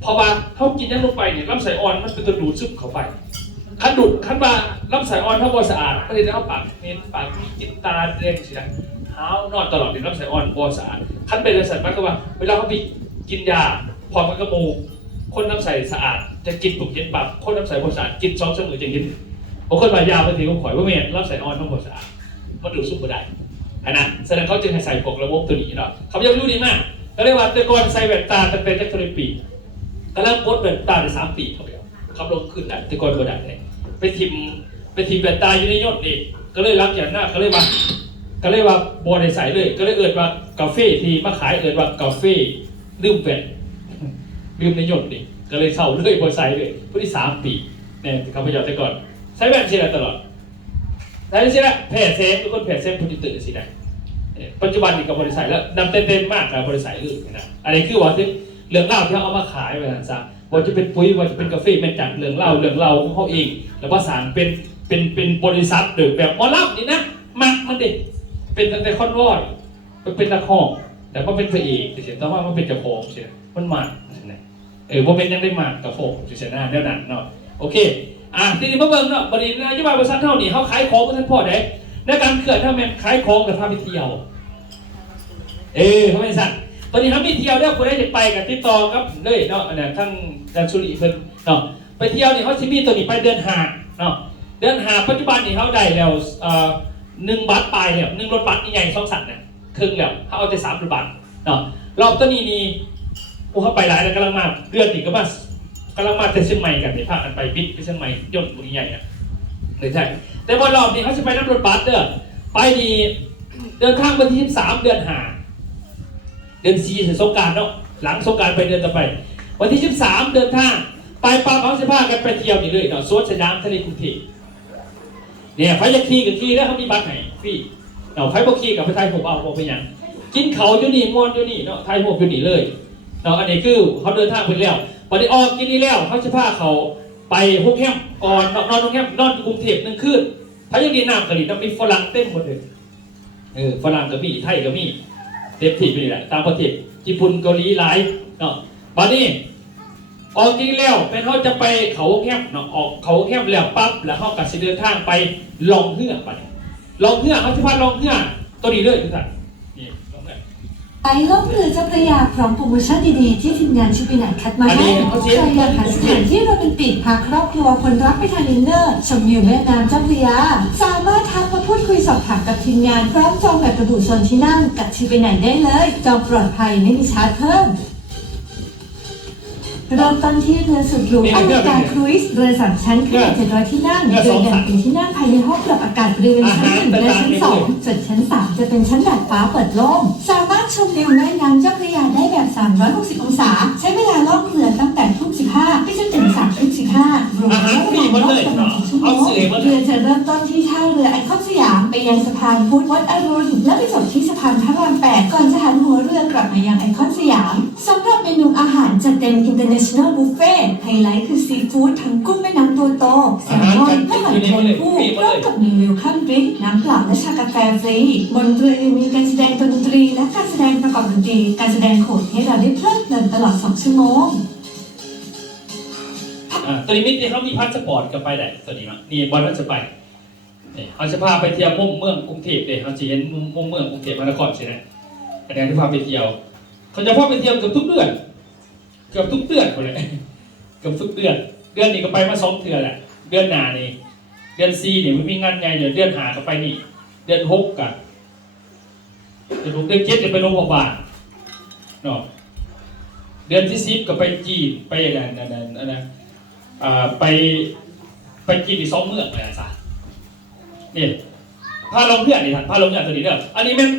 เพราะว่าเขากินยันลงไปเนี่ยรับใส่อ่อนมันเป็นตัวดูดซึมเข้าไปคันดูดคันว่ารับใส่อ่อนถ้าบ่สะอาดก็เลยเอาปากเน้นปากกินตาแดงเสียเท้านอนตลอดเนี่ยรับใส่อ่อนบ่สะอาดคันเป็นสัตว์มันก็ว่าเวลาเขาไปกินยาพอมันก็มูคนน้ำใสสะอาดจะกินปุกเย็นปากคนน้ำใสบ่สะอาดกิน2 ชั่วโมงจะกินบางคนมายาบางทีก็ข่อยว่าเมียรับใส่อ่อนต้องบ่สะอาดมันดูดซึมบ่ได้นะแสดงเขาจึงให้ใส่พวกระบบตัวนี้เนาะเขายังรู้ดีมากก็เรียกว่าแต่ก่อนใส่แว่นตาตั้งแต่จักรปีก็เริ่มปลดแว่นตาได้3 ปีเขาเดียวขับรถขึ้นได้แต่ก่อนบ่ได้เลยไปทิมแว่นตาอยู่ในยศนี่ก็เลยรับอย่างหน้าก็เลยว่าบ่ได้ใส่เลยก็เลยเอิ้นว่ากาแฟที่มาขายเอิ้นว่ากาแฟลืมแว่นลืมในยศนี่ก็เลยเศร้าเลยบ่ใส่เลยผู้ที่3 ปีเนี่ยเขาไปหยอดแต่ก่อนใส่แว่นเสียตลอดใส่เสียแผ่เซฟทุกคนแผ่เซฟผู้ที่ตื่นสิได้ปัจจุบันนี่กับบริษัทแล้วนำเต้นมากกับบริษัทอื่นนะอะไรคือว่าที่เรื่องเล่าที่เขาเอามาขายไปทางซ้ายว่าจะเป็นปุ๋ยว่าจะเป็นกาแฟเป็นจากเรื่องเล่าของเขาเองแล้วก็สารเป็นบริษัทหรือแบบมอลล์นี่นะมักมันเด็กเป็นตั้งแต่คอนวอยเป็นตะคองแต่ว่าเป็นพระเอกเฉยๆแต่ว่ามันเป็นเจ้าของเฉยมันมักว่าเป็นยังได้มักกับโฟกเฉยๆหน้าเท่านั้นเนาะโอเคทีนี้มาเบิ่งเนาะบริษัทนโยบายบริษัทเท่านี้เขาขายของกับท่านพ่อได้ในการเขื่อนถ้าแม่ขายของกับพาไปเที่ยวเขาไม่สั่งตอนนี้เขามีเที่ยวแล้วคนได้จะไปกับติดต่อครับเลยเนาะเนี่ยทั้งอาจารย์สุริเพิ่นเนาะไปเที่ยวนี่เขาซิมีตัวนี้ไปเดินหาดเนาะเดินหาดปัจจุบันนี่เขาได้แล้ว1 บาทปลายเนี่ย1 รถบัสใหญ่2 สั่นเนี่ยครึ่งแล้วเขาเอาแต่3 รถบัสเนาะรอบตัวนี้นี่พวกเขาไปหลายแล้วกำลังมาเดือนนี้ก็มากำลังมาแต่เชียงใหม่กันเนี่ยพากันไปบิดไปเชียงใหม่ยนต์ใหญ่เนี่ยเลยใช่แต่บนรอบนี้เขาจะไปนั่งรถบัสเด้อไปดีเดินทางวันที่13 เดือน5เดือน4ถึงสงกรานต์เนาะหลังสงกรานต์ไปเดือนต่อไปวันที่13 เดินทางไปปาเขาจะพากันไปเที่ยวนี่เลยเนาะสวนสยามทะเลกรุงเทพเนี่ยไฟจะขี่กับขี่แล้วเขามีบัตรไหนฟรีเนาะไฟบ่ขี่กับไปไทยผมเอาไปยังกินเขาอยู่นี่มวนอยู่นี่เนาะไทยผมอยู่นี่เลยเนาะอันนี้คือเขาเดินทางไปแล้ววันนี้ออกกินนี่แล้วเขาจะพาเขาไปโฮงแฮมก่อนนอนโฮงแฮมนอนกรุงเทพ1 คืนพายังดีน้ำกะหรี่ต้องมีฝรั่งเต็มหมดเลยฝรั่งก็มีไทยก็มีเต็มที่ไปเลยแหละตามประเทศญี่ปุ่นเกาหลีหลายเนาะบัดนี้ออกจริงแล้วเป็นเขาจะไปเขาแคบเนาะออกเขาแคบแล้วปั๊บแล้วเขากัดสิเดินทางไปลองเฮือกไปลองเฮือกเขาจะพาลองเฮือกตัวนี้เลยทุกท่านนี่ลองเฮือก ไปล่องเรือเจ้าพระยาพร้อมโปรโมชั่นดีๆที่ทีมงานชุบินันคัดมาให้ใครอยากหาสถานที่โรแมนติกพาครอบครัวคนรักไปทานดินเนอร์ชมวิวแม่น้ำเจ้าพระยาสามารถทักมาพูดคุยสอบถามกับทีมงานพร้อมจองแบบระบุโซนที่นั่งกับชุบินันได้เลยจองปลอดภัยไม่มีชาร์จเพิ่ม เริ่มต้นที่เรือสุดหรูอลังการครูซเรือ3ชั้นขนาด700ที่นั่งโดยแบ่งเป็นที่นั่งภายในห้องปรับอากาศบริเวณชั้น1และชั้น2ส่วนชั้น3จะเป็นชั้นดาดฟ้าเปิดโล่งสามารถชมวิวแม่น้ำเจ้าพระยาได้แบบ360องศาใช้เวลาล่องเรือตั้งแต่ทุ่ม15ไปจนถึง3ทุ่ม15รวมแล้วประมาณ1 ชั่วโมงเรือจะเริ่มต้นที่ท่าเรือไอคอนสยามไปยังสะพานพุทธวัดอรุณและไปจบที่สะพานพระราม8ก่อนจะหันหัวเรือกลับมายังไอคอนสยามสำหรับเมนูอาหารจัดเต็ม International Buffet ไฮไลท์คือซีฟู้ดทั้งกุ้งแม่น้ำตัวโตแซลมอนและหอยแครงผู้พร้อมกับมีวิลคัมดริงก์น้ำเปล่าและชากาแฟฟรีบนเรือยังมีการแสดงดนตรีและการแสดงประกอบดนตรีการแสดงโขนให้เราได้เพลิดเพลินตลอด2 ชั่วโมงตัวนี้ไม่ได้เขามีพาสปอร์ตกับไปได้ตัวนี้มั้งนี่บอลเราจะไปเนี่ยเขาจะพาไปเที่ยวมุมเมืองกรุงเทพเลยเขาจะเห็นมุมเมืองกรุงเทพมหานครใช่ไหมอันนี้ที่พาไปเที่ยวเขาจะพาไปเที่ยวเกือบทุกเดือนคนเลยเกือบทุกเดือนนี้ก็ไปมา2 เทื่อแหละเดือนหน้านี่เดือน4นี่มันมีงานไงเดี๋ยวเดือน5ก็ไปนี่เดือน6กันเดือน6เดือน7จะไปโรงพยาบาลเนาะเดือนที่10ก็ไปจีนไปอะไรไปกินอีก2 เมืองเลยซะนี่พาลงเพื่อนนี่ท่านพาลงอย่างตัวนี้เด้ออันนี้แม่น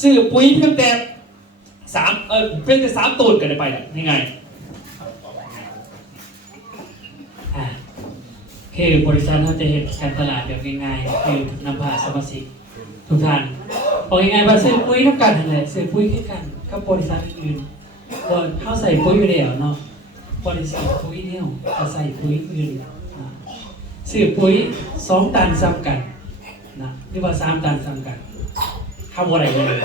ซื้อปุ๋ยเพียงแต่เพียงแต่3 ตูนกันได้ไปเนี่ยยังไงคือบริษัทเราจะเห็นการตลาดแบบง่ายๆคือนำพาสมาชิกทุกท่านบอกง่ายๆว่าซื้อปุ๋ยเท่ากันอะไรซื้อปุ๋ยแค่กันกับบริษัทอื่นก็เข้าใส่ปุ๋ยอยู่แล้วเนาะบริษัทปุ๋ยเนี่ยก็ใส่ปุ๋ยอื่นซื้อปุ๋ย2 ตันซ้ำกันนะหรือว่า3 ตันซ้ำกันทำอะไรเลย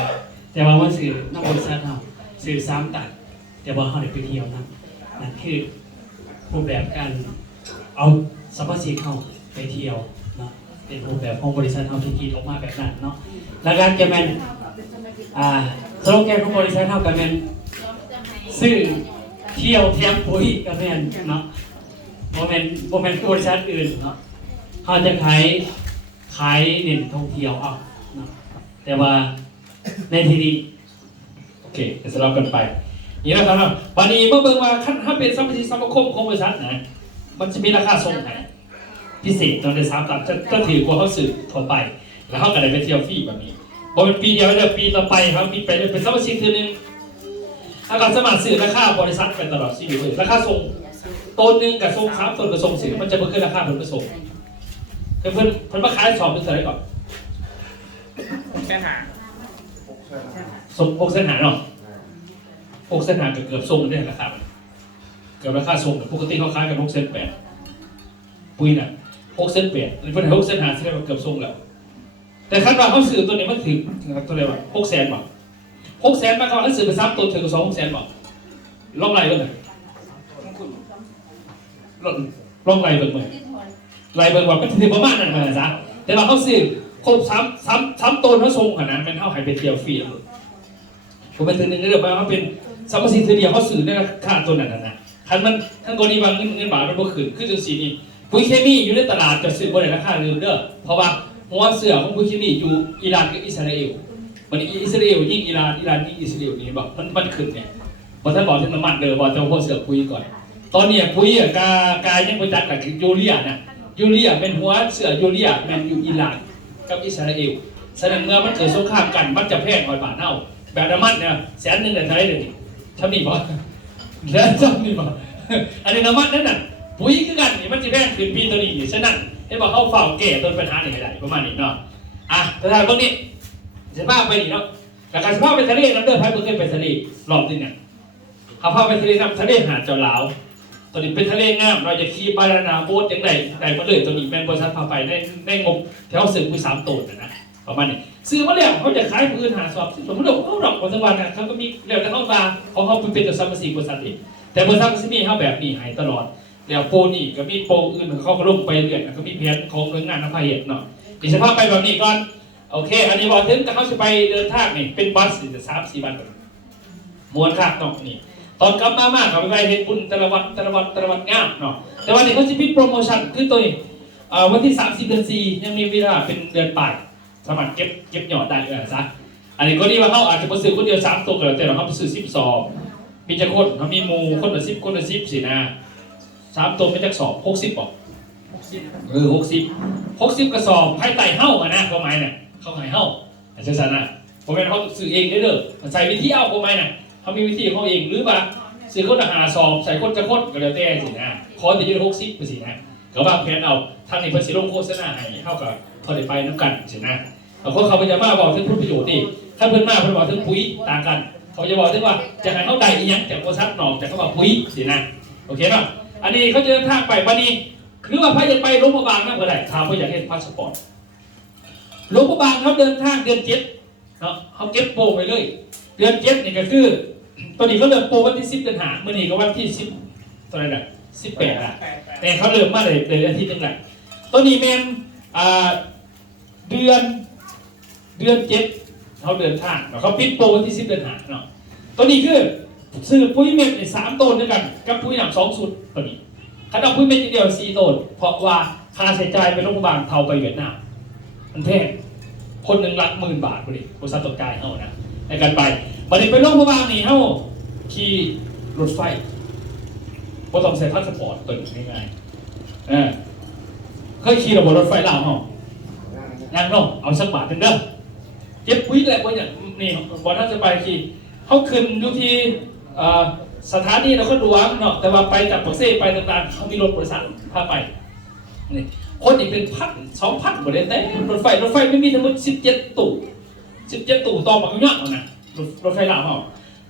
แต่ว่าซื้อนอกบริษัทเราซื้อ3 ตันแต่ว่าเขาได้ไปเที่ยวนั่นคือรูปแบบการเอาสมาชิกเข้าไปเที่ยวเนาะเป็นรูปแบบของบริษัทเราที่คิดออกมาแบบนั้นเนาะแล้วการแกแมนสโลแกนของบริษัทเราแกแมนซื้อเที่ยวแถมปุ๋ยแกแมนเนาะโมเมนต์บริษัทอื่นเนาะเขาจะขายเน้นท่องเที่ยวเอาเนาะแต่ว่าในที่นี้ โอเคเดี๋ยวสลับกันไปนี่นะครับวันนี้เมื่อเบิ่งว่าถ้าเป็นสมาชิกสมาคมของบริษัทนะมันจะมีราคาส่งให้พิเศษตอนใน3 ตันจะถือกว่าเขาสื่อทั่วไปแล้วเขาก็ได้ไปเที่ยวฟรีแบบนี้บนเป็นปีเดียวเลยปีต่อไปครับปีไปเลยเป็นสมาชิกคือนึงถ้าการสมัครสื่อราคาบริษัทไปตลอดชีวิตเลยราคาส่งต้นหนึ่งกับส่ง3 ต้นกับส่งสื่อมันจะเพิ่มขึ้นราคาเพิ่มขึ้นส่งเพิ่นมาขาย2 เป็นเท่าไหร่ก่อนส่ง6 เส้นหาเนาะ6 เส้นหาเกือบส่งได้ราคาเกือบราคาส่งปกติเขาขายกัน6 เส้น 8ปุ้ยน่ะ6 เส้น 8เพิ่นให้6 เส้นหาเกือบส่งแล้วแต่คันว่าเขาซื้อตัวนี้มันถึงตัวไหนวะ6 แสนบาท6 แสนบาทเขาซื้อไป3 ตัวถึงกับ6 แสนบาทลองไล่เบิ่งเลยลองไล่เบิ่งเลยไล่เบิ่งว่าเป็นถึงประมาณนั้นมาซะแต่ว่าเขาซื้อครบ3 ตัวเขาส่งขนาดนั้นเป็นเท่าให้ไปเที่ยวฟรีผมเป็นถึงนึงเรื่องว่าเขาเป็นสมาชิกเดียวเขาซื้อได้ราคาตัวนั้นนะคันมันทั้งกรณีบางเงินบาทมันบ่ขึ้นคือจังซี่นี่ปุ๋ยเคมีอยู่ในตลาดจะซื้อบ่ได้ราคาเดิมเด้อเพราะว่าหัวเสือของปุ๋ยเคมีอยู่อิหร่านกับอิสราเอลวันนี้อิสราเอลยิ่งอิหร่านยิ่งอิสราเอลนี่บอกมันขึ้นเนี่ยพอท่านบอกถึงน้ำมันเด้อบอกจะหัวเสือปุ๋ยก่อนตอนนี้ปุ๋ยกายังบ่จัดกับยูเรียนะยูเรียเป็นหัวเสือยูเรียแม่นอยู่อิหร่านกับอิสราเอลแสดงเมื่อมันเกิดสงครามกันมันจะแพงกว่าบาทเฮาแบบน้ำมันเนี่ย100,000เนี่ยเท่าไหร่เด้อทำนี่บ่แล้วทำนี่บ่อันนี้น้ำมันนั่นน่ะปุ๋ยคือกันนี่มันจะแพงขึ้นปีตัวนี้ฉะนั้นเห็นบอกเขาเฝ้าแก้ต้นปัญหานี่ให้ได้ประมาณนี้เนาะแต่ถ้าพวกนี้สภาพไปนี่เนาะแต่การสภาพไปทะเลน้ำเดือดไพ่เพิ่งเคยไปทะเลรอบนึงเนี่ยเขาพาไปทะเลน้ำทะเลหาดเจ้าหลาวตัวนี้เป็นทะเลงามเราจะขี่บานานาโบ๊ทยังไงได้มาเลยตัวนี้เป็นบริษัทพาไปได้งบแถวซื้อปุ๋ย3 ตูนนะประมาณนี้ซื้อมาแล้วเขาจะขายพื้นหาสอบสมมติเขาดอกวันสักวันนะเขาก็มีเรื่องจะเข้าตาของเขาเป็นตัวซัมมาซีบริษัทนี้แต่บริษัทที่มีเขาแบบนี้หายตลอดเดี๋ยวโปรนี่ก็มีโปรอื่นเขาก็ลงไปเรื่อยก็มีแผนของหน่วยงานน้ำพายเห็ดเนาะดิฉันพาไปแบบนี้ก่อนโอเคอันนี้บอกถึงเขาจะไปเดินทางนี่เป็นบัส3-4 วันม้วนคาดเนาะนี่ตอนกลับมากเขาไปเห็นบุญแต่ละวันงามเนาะแต่วันนี้เขาจะมีโปรโมชั่นคือตัวนี้วันที่30 เดือน 4ยังมีเวลาเป็นเดือนปลายสามารถเก็บหยอดได้ซะอันนี้ก็ดีว่าเขาอาจจะไปซื้อคนเดียว3 ตัวแต่เราเขาไปซื้อ12 มีจะคนเขามีหมูคนละ10คนละ10สินะ3ตัวเป็นจักสอบ60บ่60กระสอบภายใต้เฮ้าอะนะความหมายน่ะเขาให้เฮ้าอาจารย์นะผมเป็นเขาซื้อเองได้เลยใส่วิธีเอาความหมายน่ะเขามีวิธีของเขาเองหรือว่าซื้อคนละ5สอบใส่คนจะคนก็แล้วแต่สินะขอแต่ยืน60ไปสินะก็วางแผนเอาทางนี้เพิ่นสิลงโฆษณาให้เฮาก็พอได้ไปนํกันสินะเพราะเขาพยายามมาบอกถึงผลประโยชน์นี่ถ้าเพิ่นมาเพิ่นบอกถึงปุ๋ยต่างกันเขาจะบอกถึงว่าจะให้เขาได้อีหยังจากบริษัทนอกจากเขาบอกปุ๋ยสินะโอเคป่ะอันนี้เขาจะเดินทางไปบัดนี้คือว่าพระอยากไปหลวงพระบางนั่นก็ได้ถามว่าอยากเห็นพาสปอร์ตหลวงพระบางเขาเดินทางเดือน7เนาะเขาเก็บโปรไปเลยเดือน7นี่ก็คือตอนนี้เขาเริ่มโปรวันที่10เดือน5มื้อนี้ก็วันที่10เท่าไหร่น่ะ18อ่ะแต่เขาเริ่มมาเลยอาทิตย์นึงแหละตอนนี้แม่นเดือน7เขาเดินทางเนาะเขาปิดโปรวันที่10เดือน5เนาะตอนนี้คือซื้อปุ๋ยเม็ด3 ต้นด้วยกันกับปุ๋ยหนำ2 สูตรตอนนี้ถ้าเอาปุ๋ยเม็ดเดียว4 ต้นเพราะว่าค่าใช้จ่ายเป็นโรงพยาบาลเท่าไปเวียดนามมันแพงคนหนึ่งหลัก10,000 บาทพอดีบริษัทตกใจเฮานะในการไปบัดนี้ไปโรงพยาบาลนี่เฮาขี่รถไฟบ่ต้องใส่พาสปอร์ตตัวนี้ง่ายๆเคยขี่รถไฟลาวเฮายังเนาะเอาสักบาทนึงเด้อเก็บปุ๋ยแหละว่าอย่างนี่บ่ถ้าจะไปขี่เฮาขึ้นอยู่ที่สถานีนครหลวงเนาะแต่ว่าไปจากปักเซ่ไปต่างๆเขามีรถบริษัทพาไปนี่คนอีกเป็น1,000-2,000บ่ได้แต่รถไฟไม่มีทั้งหมด17 ตู้ต่อมาอยู่เนาะนะรถไฟลาวเฮา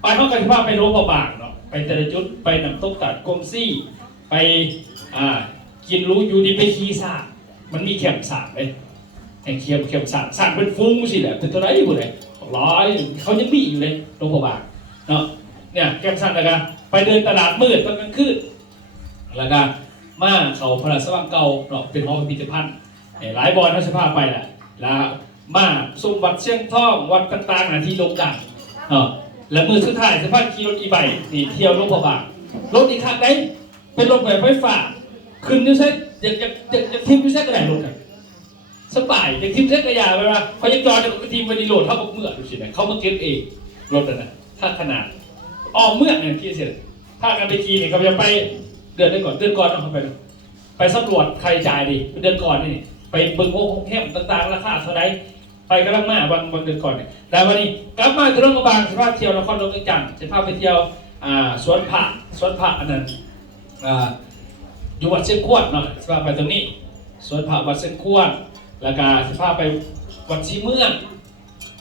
ไปเฮาก็สิพาไปโรงพยาบาลเนาะไปแต่ละจุดไปน้ำตกตัดกงซี่ไปกินรู้อยู่ดีไปขี่ซากมันมีแคมป์ซากเลยไอ้เข็มซากเป็นฟุ้งสิแหละเป็นเท่าไหร่บ่ได้100เขายังมีอยู่เลยโรงพยาบาลเนาะเนี่ยแคมป์ซากแล้วก็ไปเดินตลาดมืดตอนกลางคืนแล้วก็มาเขาพระราชวังเก่าเนาะเป็นหอพิพิธภัณฑ์หลายบอลเขาจะพาไปแหละแล้วมาสมวัดเชียงทองวัดต่างๆที่โด่งดังเนาะแล้วมือสุดท้ายจะพาขี่รถอีไบค์นี่เที่ยวโรงพยาบาลรถอีกคันไหนเป็นรถแบบไฟฟ้าขึ้นด้วยใช่อยากทิมด้วยใช่กระไรรถกันสบายอยากทิมใช่กระยาไปว่าเขายังจอดจะทีมวันนี้โหลดเท่ากับเมื่อดูสิเนี่ยเขามาเก็บเองรถนะถ้าขนาดเมื่อเนี่ยพี่เสร็จถ้ากันไปขี่เนี่ยเขาจะไปเดือนก่อนเอาไปสำรวจใครจ่ายดิเดือนก่อนนี่ไปเบิ่งโอ้โหแคมต่างๆราคาเท่าไรไปกำลังมาบางเดือนก่อนเนี่ยแต่วันนี้กลับมาที่โรงพยาบาลสภาพเที่ยวนครหลวงจันทร์สภาพไปเที่ยวสวนผักอันนั้นอยู่วัดเชียงขวดเนาะสภาพไปตรงนี้สวนผักวัดเชียงขวดแล้วก็สภาพไปวัดศรีเมือง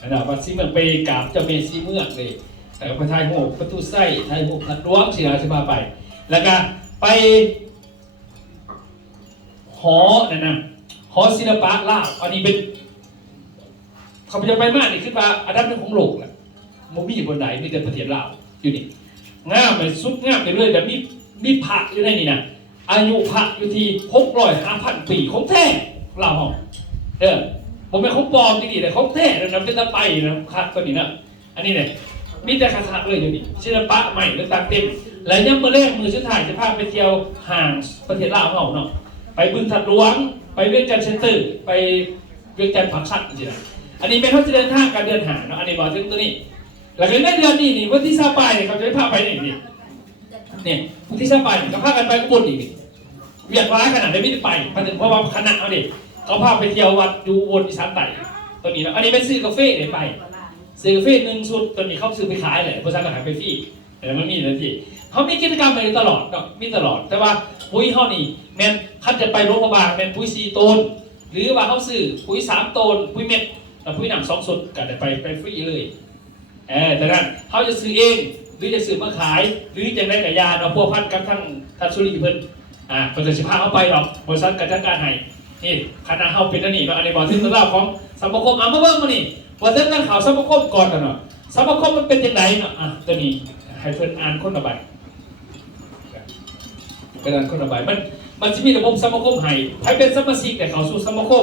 นะวัดศรีเมืองไปกราบเจ้าแม่ศรีเมืองเลยแต่ก็ไปทายโหประตูไส้ทายโหขัดล้วงสิสภาพไปแล้วก็ไปหอนั่นนะหอศิลปะลาวอันนี้เป็นเขาจะไปมากนี่ขึ้นมาอันดับหนึ่งของโลกแหละโมบี้บนไหนมีแต่ประเทศลาวอยู่นี่งามเลยสุดงามไปเลยแต่มีพระอยู่ในนี่นะอายุพระอยู่ที่600-5,000 ปีของแท้ลาวผมเป็นของปลอมจริงๆแต่ของแท้นะเป็นตะไปนะคัดตัวนี้นะอันนี้เนี่ยมีแต่คักๆเลยอยู่นี่ศิลปะใหม่ต่างๆเต็มแล้วยังมือแรกมือสุดท้ายจะพาไปเที่ยวห่างประเทศลาวเนาะไปบึงถัดหลวงไปเวียงจันทร์เซ็นเตอร์ไปเวียงจันทร์ผักชัดจริงๆอันนี้เป็นเขาจะเดินทางการเดินหาเนาะอันนี้บอกถึงตัวนี้หลังจากนั้นเดือนนี้นี่วันที่ซาปายเนี่ยเขาจะพาไปนี่วันที่ซาปายเนี่ยเขาพากันไปกบฏอีกเวียดร้ายขนาดไม่ได้ไปมาถึงเพราะว่าคณะเขาเด็กเขาพาไปเที่ยววัดอยู่บนอีสานใต้ตัวนี้นะอันนี้เป็นซื้อกาแฟเนี่ยไปซื้อกาแฟ1 ชุดตัวนี้เขาซื้อไปขายเลยบริษัทขายไปฟรีแต่มันมีเลยที่เขามีกิจกรรมอะไรตลอดเนาะมีตลอดแต่ว่าปุ๋ยเขานี่แมนเขาจะไปโรงพยาบาลแมนปุ๋ย4 ต้นหรือว่าเขาซื้อปุ๋ย3 ต้นปุ๋ยเม็ดแล้วปุ๋ยหนำ2 ชุดก็จะไปฟรีเลยแต่นั้นเขาจะซื้อเองหรือจะซื้อมาขายหรือจะได้กับยาเนาะพวกพันกับทั้งทัศรีเพิ่นเป็นจะพาเขาไปหรอกบริษัทกระจายการให้นี่คณะเขาเป็นนี่มาอันนี้บอกถึงเรื่องของสมาคมมาเบิ่งมานี่ว่าเรื่องการข่าวสมาคมก่อนกันเนาะสมาคมมันเป็นยังไงเนาะตัวนี้ให้เพิ่นอ่านคนละใบกระดานคนละใบมันจะมีระบบสมาคมให้เป็นสมาชิกแต่เขาสู่สมาค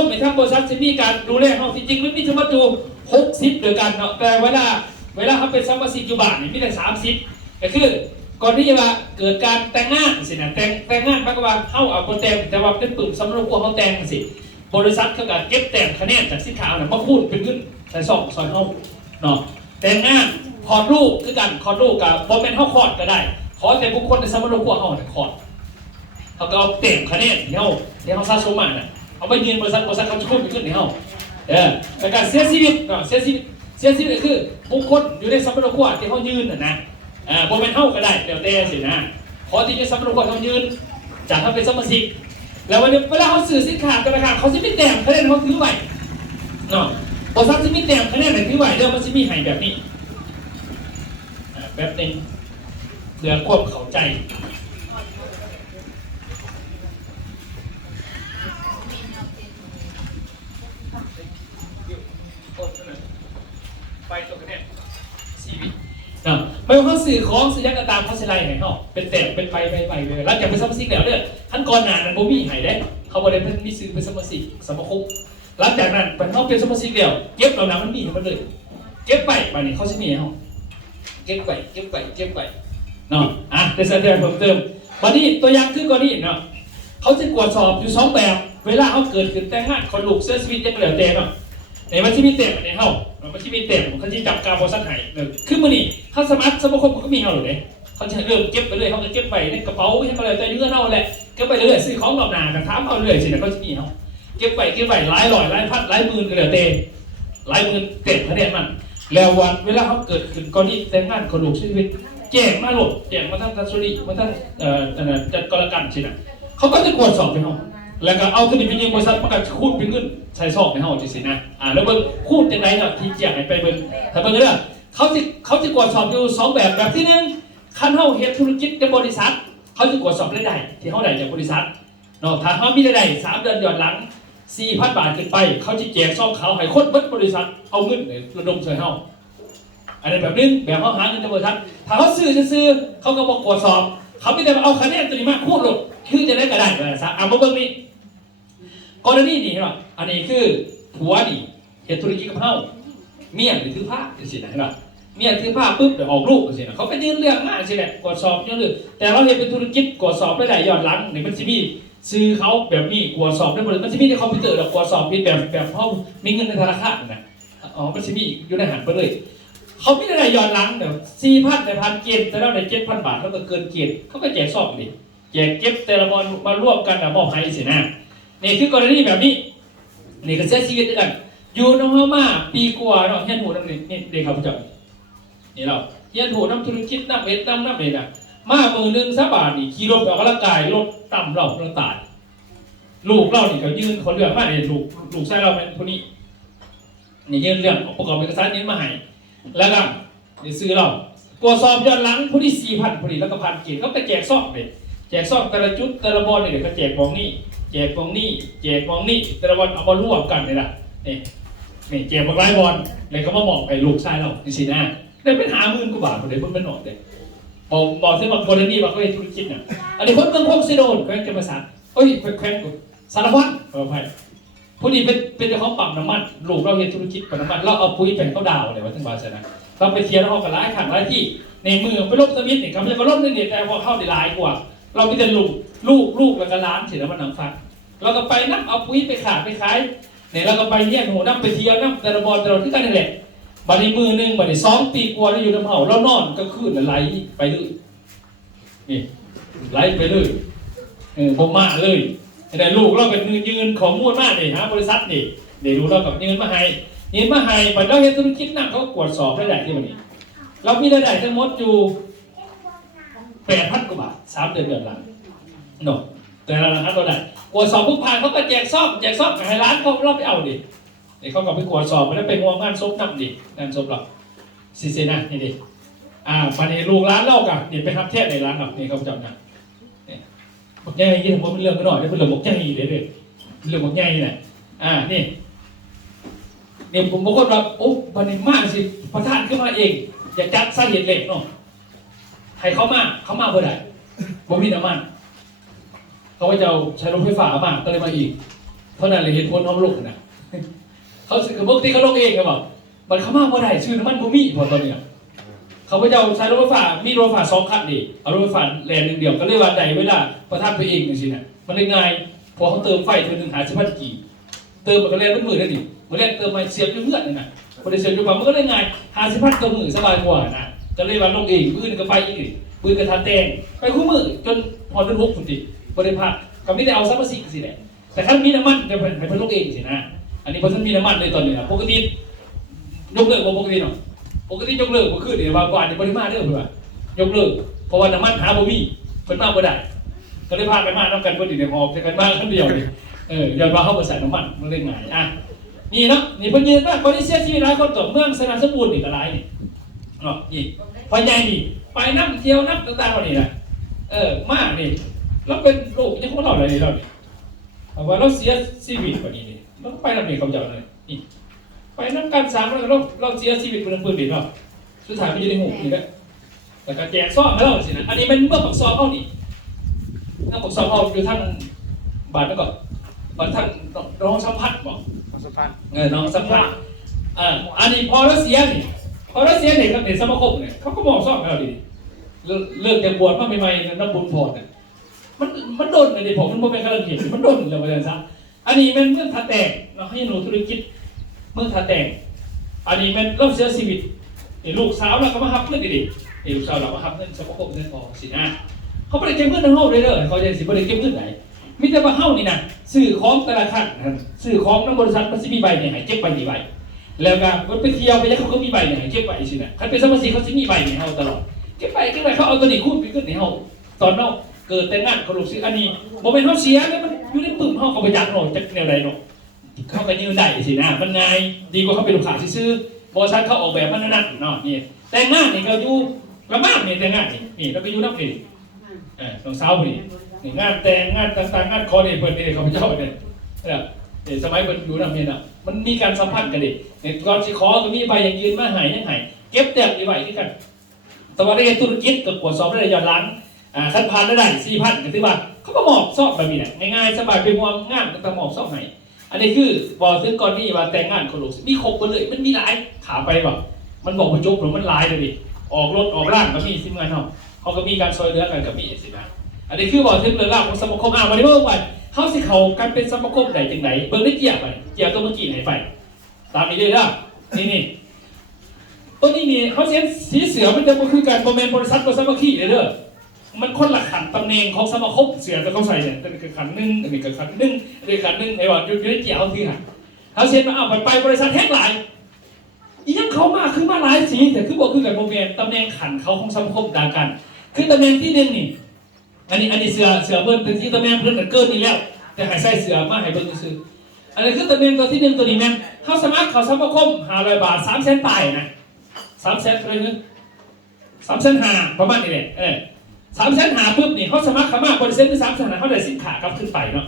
มในทางบริษัทจะมีการดูแลเขาจริงๆมันมีทั้งหมดอยู่60เดือนกันเนาะแต่เวลาเขาเป็นสมาชิกอยู่บ้านนี่มีแต่30ก็คือก่อนที่จะเกิดการแต่งงานสินะแต่งงานแปลว่าเข้าเอาคนแต่งแต่ว่าเป็นปุ่มสำหรับพวกเขาแต่งสิบริษัทเขาก็เก็บแต่งคะแนนจากสินค้าเนี่ยมาคูณเป็นเงินใส่ซองซอยเข้าเนาะ แต่งงานคลอดลูกคือกันคลอดลูกกับบอมเมนเท่าคลอดก็ได้ขอแต่บุคคลในสมรภูมิเขาคลอดเขาก็เอาเต็มคะแนนที่เขาสะสมมาน่ะเอาไปยืนบริษัทเขาจะคุ้มไปขึ้นในเขาแต่การเสียชีวิตเสียชีวิตคือบุคคลอยู่ในสมรภูมิที่เขายืนนะบอมเมนเท่าก็ได้เดี๋ยวเต้สินะขอที่จะสมรภูมิเขายืนจากเขาเป็นสมาชิกแล้ววันนี้เวลาเขาสื่อสินค้าธนาคารเขาจะไม่แต้มคะแนนเขาถือไว้เนาะบริษัทจะไม่แต้มคะแนนไหนถือไว้เดี๋ยวมันจะมีให้แบบนี้แบบหนึ่งเพื่อควบเข้าใจไปตัวคะแนนชีวิตเนาะไม่ว่าเขาสื่อของสื่อยักษ์ตามเขาเสไลให้เขาเป็นแต้มเป็นไปเลยหลังจากเป็นสมาชิกแล้วเนี่ยขั้นก่อนหน้านั้นโบมี่ให้ได้เขาบอกเลยเป็นมีสื่อเป็นสมาชิกสมาคมหลังจากนั้นเป็นเขาเป็นสมาชิกเดียวเก็บเหล่านั้นมันมีให้มันเลยเก็บไปนี่เขาจะมีให้เขาเก็บไว้เนาะในแสดงเพิ่มเติมวันนี้ตัวอย่างคือกรณีเนาะเขาจะตรวจสอบอยู่2แบบเวลาเขาเกิดขึ้นแต่งงานคนลูกเสียชีวิตยังเหลือเต็มเนาะในมันที่มีเต็มในเฮามันที่มีเต็มเขาจะจับการบริษัทไหนคือมื้อนี้เขาสมัครสมาคมเขามีเฮาเลยเขาจะเริ่มเก็บไปเลยเขาจะเก็บไปในกระเป๋าให้มาเลยใจเนื้อเฮาแหละเก็บไปเรื่อยซื้อของรอบหน้ากันถามเอาเรื่อยสินะเขาจะมีเฮาเก็บไปหลายร้อยหลายพันหลายหมื่นก็เหลือเต็มหลายหมื่นเต็มคะแนนมันแล้ววันเวลาเขาเกิดขึ้นกรณีแต่งงานคนลูกชีวิตแจ้งมาหลดแจ้งมาทั้งทัศนีมาทั้งจัดกรกันสินะเขาก็จะตรวจสอบไปห้องแล้วก็เอาตัวนี้ไปยิงบริษัทประกันคูดเป็นเงินใช้ซอกในห้องสินะแล้วเบิ้งคูดจากไหนครับที่แจ้งไปเบิ้งถ้าเบิ้งเรื่องเขาจะตรวจสอบอยู่2แบบที่1ขั้นเฮาเฮ็ดธุรกิจในบริษัทเขาจะตรวจสอบรายได้ที่เขาได้จากบริษัทเนาะถ้าเขามีรายได้3 เดือนย้อนหลัง 4,000 บาทขึ้นไปเขาจะแจกซองขาวให้คนเบิดบริษัทเอาเงินระดมช่วยเฮาอันนี้แบบนึงแบบเขาหาเงินจากบริษัทถ้าเขาซื้อเขาก็บอกตรวจสอบเขาไม่ได้เอาคะแนนตัวนี้มาคูดหรอกคือจะได้กระได้เลยซะมาเบิ่งนี่กรณีนี่เนาะอันนี้คือผัวนี่เฮ็ดธุรกิจกับเฮาเมียนี่ถือผ้าสินะเห็นป่ะเมียถือผ้าปุ๊บเดี๋ยวออกลูกสินะเขาไปยื่นเรื่องมาสิแหละตรวจสอบยื่นเรื่องแต่เราเฮ็ดเป็นธุรกิจตรวจสอบไม่ได้ย้อนหลังนี่มันสิมีซื้อเขาแบบนี้ตรวจสอบได้หมดเลยมันสิมีในคอมพิวเตอร์แล้วตรวจสอบเป็นแบบเฮามีเงินในธนาคารนะมันสิมีอยู่ในหันไปเลยเขาไม่ได้ย้อนหลังเดี๋ยว4,000แต่พันเกณฑ์แต่เราได้ 7,000 บาทเขาก็เกินเกณฑ์เขาก็แจกซองนี่แจกเก็บแต่ละวันมาร่วมกันมอบให้สินะนี่คือกรณีแบบนี้นี่ก็เสียชีวิตด้วยกันอยู่น้องเฮามาปีกว่าเนาะเฮียนหูน้ำนี่เด็กครับเจ้านี่เราเฮียนหูน้ำธุรกิจน้ำเอ็ดน้ำเอ็ดมามือ1 3 บาทนี่ขี่รถไปออกกำลังกายรถต่ำเราตายลูกเรานี่เขายื่นคนเรื่องมาเนี่ยลูกชายเราเป็นคนนี้นี่ยื่นเรื่องประกอบเอกสารนี้มาให้แล้วก็นี่ซื้อเราตรวจสอบย้อนหลังผู้ที่ 4,000ผู้ที่แล้วก็พันเกียรติเขาไปแจกซองเลยแจกซองแต่ละจุดแต่ละบอลเนี่ยเดี๋ยวก็แจกมองนี่แจกมองนี่แจกมองนี่แต่ละบอลเอามาร่วมกันเลยล่ะนี่แจกมาหลายบอลเลยเขามาบอกไอ้ลูกชายเรานี่สินะได้เป็น50,000 กว่าบาทคนเดียวเพิ่งเป็นหนอดเลยบอกซึ่งบางคนนี่บางคนธุรกิจน่ะอันนี้คนเมืองโคกซิโดนแขวงจำปาสักแขวงสารพัดผู้นี้เป็นเจ้าของปั๊มน้ำมันลูกเราเห็นธุรกิจปั๊มน้ำมันเราเอาปุ๋ยแผ่นเขาดาวเลยว่าทั้งบาสนะเราไปเทียร์เรากันหลายครั้งหลายที่ในมือไปลบสมิธเนี่ยเขาจะมาลบเนี่ยแต่พอเข้าได้หลายกว่าเราไปแต่ลูกแล้วก็ร้านเสร็จแล้วมันหนังฟังเราก็ไปนับเอาปุ๋ยไปขายเนี่ยเราก็ไปเนี่ยโหนับไปเทียร์นับแต่ละบอลแต่ละที่กันนี่แหละบัดนี้มือนึงบัดนี้2 ปีกว่าเราอยู่น้ำเผาเรานอนก็ขึ้นไหลไปเลยนี่ไหลไปเลยผมมาเลยแต่ลูกเราเป็นยืนของมูลมากเลยฮะบริษัทนี่เดี๋ยวดูเรากับยืนมาให้ไปเราเห็นธุรกิจนั่งเขาตรวจสอบรายได้ที่วันนี้เรามีรายได้ทั้งหมดอยู่ 8,000 กว่าบาท3 เดือนหลังเนาะแต่ละนะครับเราได้ตรวจสอบผู้ผ่านเขาก็แจกซ่อมให้ร้านเขาเราไปเอาดิเขาก็ไปตรวจสอบไม่ได้ไปงานศพนั่งดิงานศพหรอกซีเซนะนี่ดิปันนี้ลูกร้านเล่ากันนี่ไปทำแท้ในร้านหรอกนี่เขาจับนะบอกใหญ่ยี่ถึงว่ามันเรื่องไม่หน่อยนี่เป็นเรื่องบอกใหญ่เลยเรื่องบอกใหญ่เนี่ยนี่ผมบอกว่าโอ้ปันนี้มากสิประธานขึ้นมาเองอยากจัดสาเหตุเหล็กเนาะให้เขามาเพื่อใดบ่มีน้ำมันเขาว่าจะใช้รถไฟฟ้ามาก็เลยมาอีกเท่านั้นเลยเห็นพ้นท้องลูกนะเขาปกติเขาลงเองครับบอกมันเขามาเพื่อใดชื่อน้ำมันบ่มีพอตอนนี้เขาว่าจะใช้รถไฟฟ้ามีรถไฟฟ้า2 คันดิเอารถไฟฟ้าแลน1 เดียวก็เลยว่าใดเวลาประธานไปเองจริงๆนะมันเลยง่ายพอเขาเติมไฟเท่านึง50,000 กี่เติมมันก็แลนเป็น10,000นั่นดิ มันเล่นเติมไปเสียบเพื่อนนี่นะคนได้เสียบอยู่มันก็ได้ง่าย50,000ต่อมือสบายกว่านะก็เลยว่าลงเองปืนก็ไปอีกปืนกระทันแตงไปคู่มือจนพอจน6 คนดิบริพัตรก็ไม่ได้เอาซับซิกสิแหละแต่ถ้ามีน้ำมันจะเป็นให้เพิ่นลงเองสินะอันนี้เพราะฉันมีน้ำมันในตอนนี้นะปกติยกเลิกบ่ปกติเนาะปกติยกเลิกก็คือเดี๋ยวว่าก่อนนี่บ่ได้มาเด้อเพิ่นว่ายกเลิกเพราะว่าน้ำมันหาบ่มีเพิ่นมาบ่ได้ก็เลยพากันมานำกันเพิ่นอยู่ในหอบแต่กันมาคนเดียวนี่ย้อนว่าเฮาบ่ใส่น้ำมันมันเลยง่ายอ่ะนี่เนาะนี่เพิ่นยืนว่าคนที่เสียชีวิตหลายคนตัวเมืองสนามสมบูรณ์นี่ก็หลายนี่เนาะนี่พ่อใหญ่นี่ไปนำเที่ยวนำต่างๆเหล่านี้นะมานี่แล้วเป็นลูกยังคงเล่าอะไรนี่เราเนี่ยว่าเราเสียชีวิตกว่านี้นี่เราก็ไปนำนี่เขาจะเลยนี่ไปนำกัน3แล้วเราเสียชีวิตบนพื้นดินเนาะสุดท้ายมันอยู่ในหูนี่แหละแต่ก็แจกซ่อมให้เราสินะอันนี้มันเมื่อปักซอเฮานี่เมื่อปักซอเฮาอยู่ทางบ้านแล้วก็บ้านทางน้องสัมผัสบ่น้องสัมผัสอันนี้พอเราเสียนี่ครับในสมาคมเนี่ยเขาก็บอกซ่อมให้เราดิเลิกจากบวชมาใหม่ๆน้ำบุญพรเนี่ยมันโดนเลยผมมันเป็นกำลังเห็นมันโดนเลยว่าอย่างนั้นอันนี้มันเมื่อทัดแตกเราให้หนูธุรกิจเมื่อทัดแตกอันนี้มันเริ่มเสียชีวิตลูกสาวเราก็มาหับเงินดิลูกสาวเรามาหับเงินสมาคมเงินออกสินะเขาไม่ได้เก็บเงินทั้งห้องเลยเด้อเขาจะสิไม่ได้เก็บเงินไหนมิแต่ว่าเฮ้านี่นะซื้อของแต่ละครั้งซื้อของน้ำบริษัทมันจะมีใบเนี่ยให้เก็บใบกี่ใบแล้วก็มันไปเที่ยวไปแล้วเขาก็มีใบเนี่ยให้เก็บใบสินะคันเป็นสมาชิกเขาจะมีใบเนี่ยเฮาตลอดเก็บไปเขาเอาตัวนี้คูดไปขึ้นในเฮาตอนเนาะเกิดแต่งงานเขาลูกซื้ออันนี้โมเป็นเฮาเสียแล้วมันอยู่ในปึ้มเฮาเขาไปยักหน่อยจากแนวใดเนาะเขาไปยืนได้สินะมันง่ายดีกว่าเขาเป็นลูกค้าซื้อบริษัทเขาออกแบบมันนั่นเนาะนี่แต่งงานนี่เราอยู่ละมากนี่แต่งงานนี่เราไปอยู่นับนี่น้องสาวนี่งานแต่งงานต่างๆงานคอเนี่ยเปิดนี่เขาไปเจ้าเนี่ยสมัยเปิดอยู่นับนี่นะมันมีการสัมพันธ์กันดิเนี่ยก่อนสิขอก็มีใบอย่างยืนมาหายยังหายเก็บแต้มดีไว้ที่กันแต่ว่าได้ธุรกิจกับตรวจสอบได้ย้อนหลังขั้นผ่านได้4,000ก็ถือว่าเขาก็หมอบซ่อมแบบนี้แหละง่ายๆสบายไปมองงานต่างๆหมอบซ่อมให้อันนี้คือบอกถึงก่อนนี่ว่าแต่งงานคนลูกมีครบหมดเลยมันมีหลายขาไปแบบมันบอกว่าจบหรือมันหลายเลยดิออกรถออกร่างก็มีทีมงานเขาก็มีการซอยเหลือกันกับมีสินะอันนี้คือบอกถึงเรื่องราวของสมาคมวันนี้เมื่อวันเขาสิเขากันเป็นสมาคมไหนจังไหนเบิ่งได้เกี่ยวไปเกี่ยวตัวเมื่อกี้ไหนไปตามนี้เลยนะนี่ตัวนี้นี่เขาเสียสีเสือมันจะมาคือการโมเมนต์บริษัทบริษัทมาขี้เลยเด้อมันคนละขันตำแหน่งของสมาคมเสือแต่เขาใส่เนี่ยเป็นขันหนึ่งอันนี้ขันหนึ่งอันนี้ขันหนึ่งไอ้ว่าอยู่ในเกี่ยวคือหันเขาเสียมาไปบริษัทแท็กหลายอีนั่งเขามาคือมาหลายสีแต่คือบอกคือกับโมเมนต์ตำแหน่งขันเขาของสมาคมต่างกันคือตำแหน่งที่หนึ่งนี่อันนี้เสือเบิ้ลเป็นที่ตำแหน่งเพิ่นเกินนี่แล้วแต่หายใส่เสือมาให้เบิ้ลซื้ออันนี้คือตำแหน่งตัวที่หนึ่งตัวนี้แม่เขาสมัครเขาสมาคม500 บาท300,000 ตายนะ300,000อะไรเงี้ย300,000ประมาณนี้แหละ300,000ปุ๊บนี่เขาสมัครเขามาบริษัทที่300,000เขาได้สินค้ากับขึ้นไปเนาะ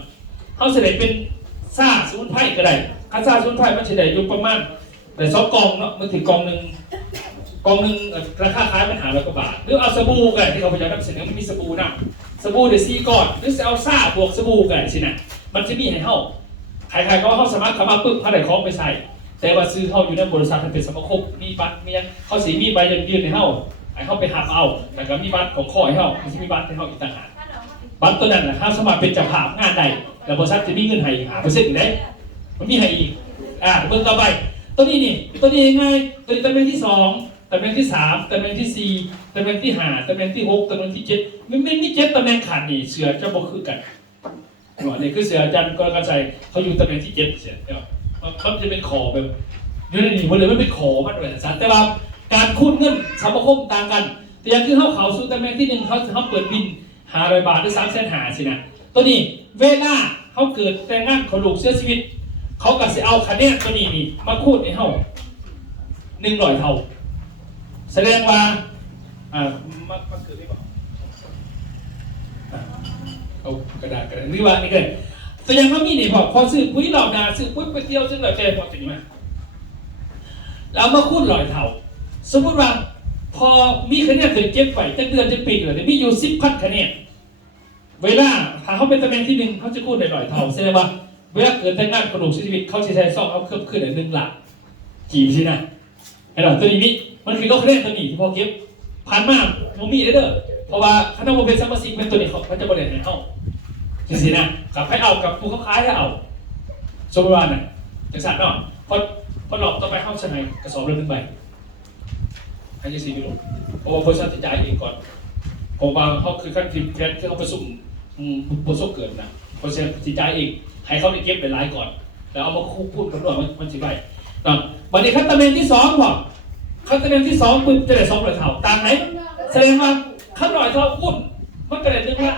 เขาเสด็จเป็นซ่าสมุนไพรก็ได้ค่าซ่าสมุนไพรมันเฉลี่ยอยู่ประมาณแต่2 กล่องเนาะมันถึงกล่องหนึ่งราคาขายมัน500 กว่าบาทหรือเอาสบู่กันที่เขาพยายามนำเสนอมันมีสบู่นะสบู่เดี๋ยว4 ก้อนหรือเอาซ่าบวกสบู่กันสินะมันจะมีให้เขาใครๆก็เขาสมัครเขามาปุ๊บเขาได้ของไปใส่แต่ว่าซื้อเขาอยู่ในบริษัทเป็นสมาคมมีบัตรมีเขาสีมีใบยืนในเขาไอ้เขาไปหักเอาแต่ก็มีบัตรของข้อให้เขาไม่ใช่มีบัตรให้เขาอีกต่างหากบัตรตัวนั้นนะครับสมัครเป็นเจ้าภาพงานใดแต่บริษัทจะมีเงินให้5%อยู่ได้มันมีให้อีกเบิ่งต่อไปตัวนี้ยังไงตัวนี้ตำแหน่งที่2ตำแหน่งที่3ตำแหน่งที่4ตำแหน่งที่5ตำแหน่งที่6ตำแหน่งที่7มันมี7ตำแหน่งขันนี่เสือจะบ่คือกันนี่คือเสือจันทร์กรกฎาคมเขาอยู่ตำแหน่งที่7เสือมันจะเป็นขอแบบอยู่ในนี้หมดเลยมันเป็นขอมันเป็นสัตว์แต่ว่าการคูณเงินสมาคมต่างกันแต่อย่างคือเขาสู่ตำแหน่งที่1เขาเปิดบิน500 บาทหรือ300,000สินะตัวนี้เวลาเขาเกิดแต่งงานเขาลูกเสียชีวิตเขาก็จะเอาคะแนนตัวนี้นี่มาคูณให้เขา100 เท่าแสดงว่ามันคือได้ป่ะเอากระดาษนี่ว่านี่เกิดแต่ยังเขามีนี่พอซื้อปุ๋ยหลอกนาซื้อปุ๋ยไปเที่ยวซื้อหลอดแกพอถึงไหมแล้วมาคูณ100 เท่าสมมติว่าพอมีคะแนนถึง7 ไปจะเดือนจะปีเลยมีอยู่10,000 คะแนนเวลาถ้าเขาเป็นตำแหน่งที่1เขาจะคูณได้100 เท่าแสดงว่าเวลาเกิดแต่งงานกระดูกชีวิตเขาใช้ซ่อมเขาเพิ่มขึ้น1 หลักกี่สินะไอ้ดอกตัวนี้มันคือเขาคะแนนตัวนี้ที่พอเก็บผ่านมาโมมีเด้อเพราะว่าคณะโมเป็นสมาชิกเป็นตัวนี้เขาจะบริหารให้เขาจริงๆนะกับให้เอากับผู้เขาขายให้เอาสมมติว่าเนี่ยจังสันเนาะ พอหลอกต่อไปเข้าชนะกระสอบละ1 ใบให้จะ4 กิโลเพราะว่าบริษัทจะจ่ายเองก่อนผมว่าเขาคือขั้นทีมแพทย์ที่เขาประสุ่มประสบเกิดนะบริษัทจะจ่ายเองให้เขาได้เก็บเป็นรายก่อนแล้วเอามาพูดกันด้วยมันสิไปวันนี้ขั้นตอนที่2พอขั้นตอนที่2ปุ๊บจะได้200 เท่าต่างไหนแสดงว่าขั้น100 เท่าคุณมันก็ได้1 ละ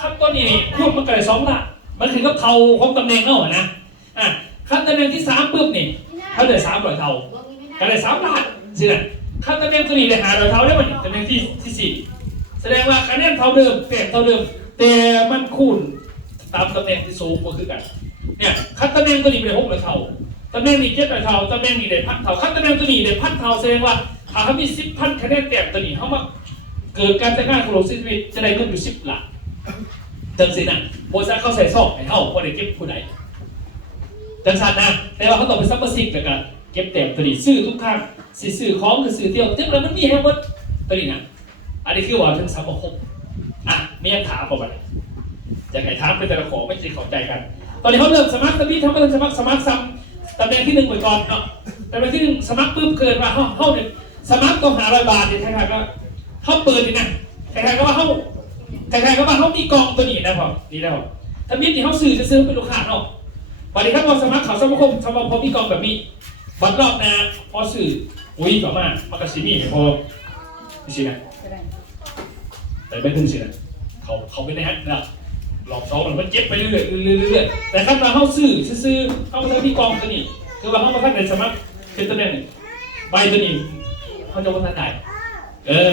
ขั้นตัวนี้คุณมันก็ได้2 ละมันถึงกับเท่าของตำแหน่งเนาะนะขั้นตอนที่3ปุ๊บนี่เขาได้300 เท่าก็ได้3 ล้านสินะขั้นตำแหน่งตัวนี้ได้500 เท่าได้มันตำแหน่งที่4แสดงว่าคะแนนเท่าเดิมแต้มเท่าเดิมแต่มันคูณตามตำแหน่งที่สูงกว่าคือกันเนี่ยขั้นตำแหน่งตัวนี้ได้600 เท่าตำแหน่งนี้700 เท่าตำแหน่งนี้ได้1,000 เท่าขั้นตำแหน่งตัวนี้ได้1,000 เท่าแสดงว่าถ้าเขามี10,000 คะแนนแต้มตัวนี้เขามาเกิดการแต่งงานของโลกชีวิตจะได้เงินอยู่10 ล้านจังสินะโบซัสเขาใส่ซอกให้เขาว่าได้เก็บผู้ใดจังสันนะแต่ว่าเขาต้องไปซับเปอร์ซิกแล้วกันเก็บแต้มตัวนี้ซื้อทุกครั้งซื้อของหรือซื้อเที่ยวจังเลยมันมีให้หมดตัวนี้นะอันนี้คือว่าถึงสมาคมมีคำถามบอกว่าจะไงถามเป็นแต่ละขอไม่ใช่เข้าใจกันตอนนี้เขาเริ่มสมัครตอนนี้ทำการสมัครซ้ำตำแหน่งที่1ไปก่อนเนาะตำแหน่งที่1สมัครปุ๊บเกินมาเข้าเนี่ยสมัครต้อง500 บาทเนี่ยใครๆก็เข้าเปิดนี่นะใครๆก็ว่าเข้ามีกองตัวนี้นะพอนี่นะพอถ้ามีที่เขาซื้อเป็นลูกค้าเนาะวันนี้ถ้าพอสมัครเขาสมาคมพอมีกองแบบนี้บัตรรอบนะพอซื้ออุ้ยต่อมามันก็สิมีพอสินะแต่ไม่ถึงสินะเขาไม่ได้ฮัทนะหลอกซ้อมมันเจ็บไปเรื่อยๆแต่ขั้นตอนเข้าซื้อเข้ามาที่กองตัวนี้คือว่าเข้ามาขั้นในสมัครเป็นตำแหน่งใบตัวนี้เขาจะว่าท่านใด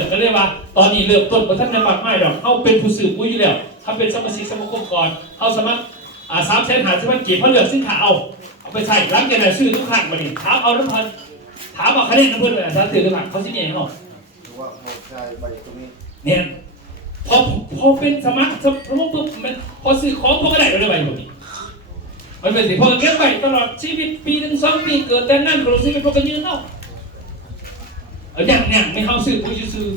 ก็เรียกว่าตอนนี้เริ่มต้นเพราะท่านยังมากไม่หรอกเขาเป็นผู้สื่อปุ้ยอยู่แล้วเขาเป็นสมาชิกสมาคมก่อนเขาสมัคร350,000 กีบเขาเลือกสินค้าเอาไปใส่ร้านแกไหนซื้อทุกครั้งมาดิถามเอาน้ำพันถามเอาคะแนนน้ำเพื่อนเลยถ้าซื้อทุกครั้งเขาสิเองเหรอเนี่ยพอเป็นสมัครปุ๊บมันพอซื้อของพวกก็ได้เลยใบพวกนี้มันเป็นสิพอเก็บไปตลอดชีวิตปี 1 2 ปีเกิดแต่นั่นเราซื้อเป็นพวกกันยืนเนาะอย่างไม่เข้าซื้อผู้ซื้อ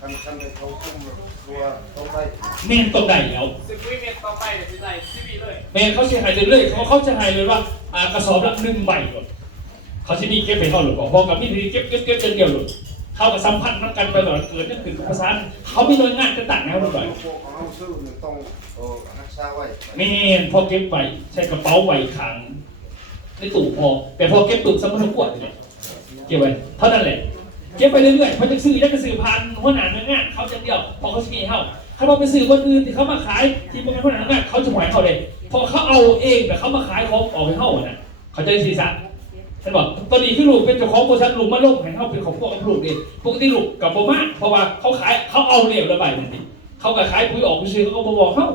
คันไปเขาคุ้มตัวต้องได้เมนตรงไหนแล้วซื้อปุ้ยเมนต่อไปเดี๋ยวจะใส่ซีบีเลยเมนเขาจะให้เลยเขาจะให้เลยว่ากระสอบละ1 ใบก่อนเขาจะมีเก็บไปเท่าหรือเปล่าพอกับมีทีเก็บจนเดียวหลุดเข้ากับสัมพันธ์นักกันไปตลอดเกิดนั่นคือภาษาเขาไม่โดนงานจะตัดแนวหน่อยเขาซื้อต้องรักษาไว้เมนพอเก็บไปใช้กระเป๋าไว้ขังในตู้พอแต่พอเก็บตู้สมุนขวดเนี่ยเก็บไว้เท่านั้นแหละเก็บไปเรื่อยๆพอจะซื้อได้ก็ซื้อพันหัวหน้าเนื้องานเขาจะเดียวพอเขาชี้เขาถ้าเราไปซื้อคนอื่นที่เขามาขายที่พวกนั้นหัวหน้าเนื้องานเขาจะหวยเขาเลยพอเขาเอาเองแต่เขามาขายของออกให้เขาน่ะเขาจะสีสันฉันบอกตอนนี้คือลูกเป็นเจ้าของบริษัทลูกมาลงให้เขาเป็นของพวกลูกเองปกติลูกกับโบมาเพราะว่าเขาขายเขาเอาเรียบระบายนั่นเองเขาก็ขายปุ๋ยออกไปซื้อเขาก็บอกเขา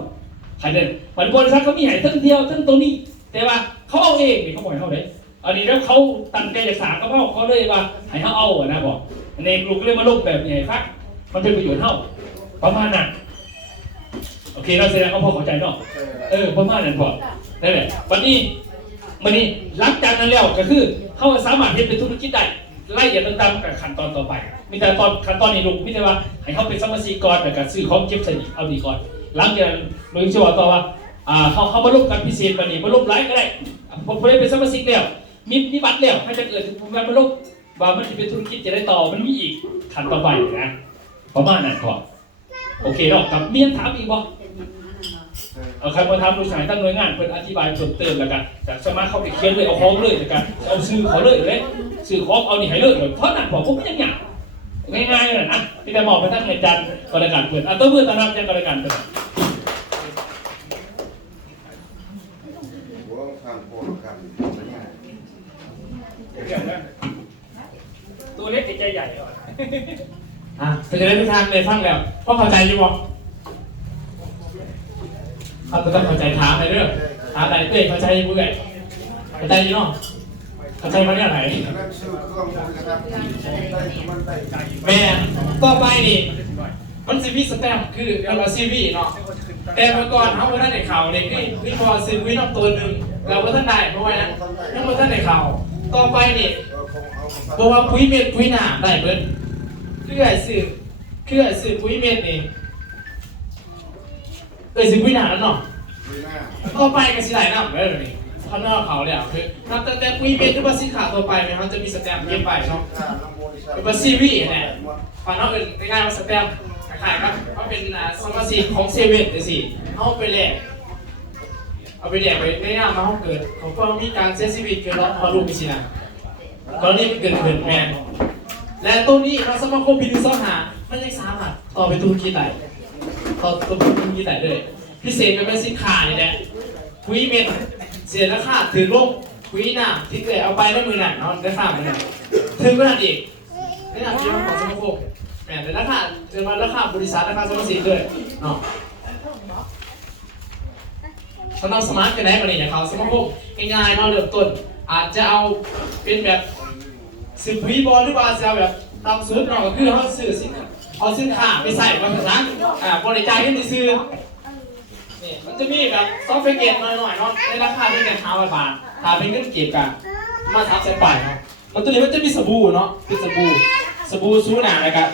ขายเด่นเหมือนบริษัทเขามีให้ทั้งเดียวทั้งตรงนี้แต่ว่าเขาเอาเองนี่เขาบอกให้เขาเลยอันนี้แล้วเขาตั้งใจจะสารกับเขาเลยว่าให้เขาเอานะบอกในลูกก็เลยมาลงแบบใหญ่ฟักมันเป็นประโยชน์เท่าประมาณนั้นโอเคเราแสดงเขาพอเข้าใจเนาะประมาณนั้นพอนั่นแหละวันนี้หลังจากนั้นแล้วก็คือเขาสามารถเห็นเป็นธุรกิจได้ไล่อย่างต่างๆกับขั้นตอนต่อไปมีแต่ขั้นตอนนี้ลูกไม่ใช่ว่าให้เขาเป็นสมาชิกก่อนแต่การซื้อของเก็บใส่เอาดีก่อนหลังจากลุงจะบอกต่อว่าเขามาลงกันพิเศษวันนี้มาลงไลฟ์ก็ได้พอได้เป็นสมาชิกแล้วมีบัตรแล้วให้จะเกิดการมาลงว่ามันจะเป็นธุรกิจจะได้ต่อมันมีอีกขั้นต่อไปนะประมาณนั้นพอโอเคเนาะกับมีคำถามอีกบ่ใครมาทำดูสายตั้งหน่วยงานเพื่ออธิบายเพิ่มเติมแล้วกันจากสมาร์ทเขาไปเขียนเลยเอาของเลยแล้วกันเอาซื้อเขาเลยซื้อของเอานี่ให้เลยเพราะนั่นผมไม่ยังอยากง่ายๆเลยนะที่จะบอกไปทั้งในจันกรการเปิดตัวมือตอนนั้นยังกรการเปิดตัวเล็กใจใหญ่เป็นยังไงทุกท่านเลยฟังแล้วพ่อเข้าใจยังบอกเขาต้องเข้าใจถามในเรื่องถามอะไรเต้เข้าใจยังไงเข้าใจยังเนาะเข้าใจมาเนี่ยไหนแม่ต่อไปนี่มันซีวีสแตมคือเราซีวีเนาะแต่เมื่อก่อนเขาไม่ได้ในข่าวเลยนี่พอซีวีต้องตัวหนึ่งเราไม่ท่านได้เพราะว่านั้นยังไม่ท่านในข่าวต่อไปนี่บอกว่าปุ้ยเม็ดปุ้ยหนาได้เบิ้ลคือไอ้สื่อปุ้ยเม็ดนี่สื่อปุ้ยหนาแล้วเนาะต่อไปก็สิได้น้ำเลยนี่ เขานอกเขาเนี่ยคือนับตั้งแต่ปุ้ยเมนหรือว่าสินค้าตัวไปเนี่ยเขาจะมีสแตมป์เก็บไปเนาะหรือว่าซีวีเนี่ยฟังเขาอื่นง่ายๆว่าสแตมป์ขายครับเขาเป็นสมาชิกของเซเว่นเลยสิเขาไปแลกเอาไปแลกไปในหน้ามาเขาเกิดเขาก็มีการเสียชีวิตเกิดแล้วพอรู้มีสินะกรณีมันเกิดขึ้นแมนและตัวนี้เราสมาคมพินิจสหามันยังสามารถต่อไปตุรกีได้ต่อไปตุรกีได้เลยพิเศษเป็นสินค้านี่แหละปุ้ยเมนเสียราคาถือลงปุ้ยหน้าที่เคยเอาไปในมือหนังเนาะได้ค่ามันถึงขนาดอีกในหนังที่ของสมาคมแหมแต่ราคาจะมาราคาบริษัทราคาสมาชิกด้วยเนาะสำหรับสมาร์ทกันได้มาเนี่ยอย่างเขาสมาคมง่ายๆเนาะเริ่มต้นอาจจะเอาเป็นแบบซื้อปุ้ยบอลหรือว่าจะเอาแบบตามซื้อเนาะก็คือเขาซื้อสินค้าเอาสินค้าไปใส่มาถึงร้านบริจาคให้ซื้อนี่มันจะมีแบบซอฟต์แวร์เกตหน่อยๆเนาะในราคาที่เป็น500 บาทถ้าเป็นเงินเก็บกันมาทับใส่ไปเนาะมันตัวนี้มันจะมีสบู่เนาะเป็นสบู่ซูหนาเลยครับ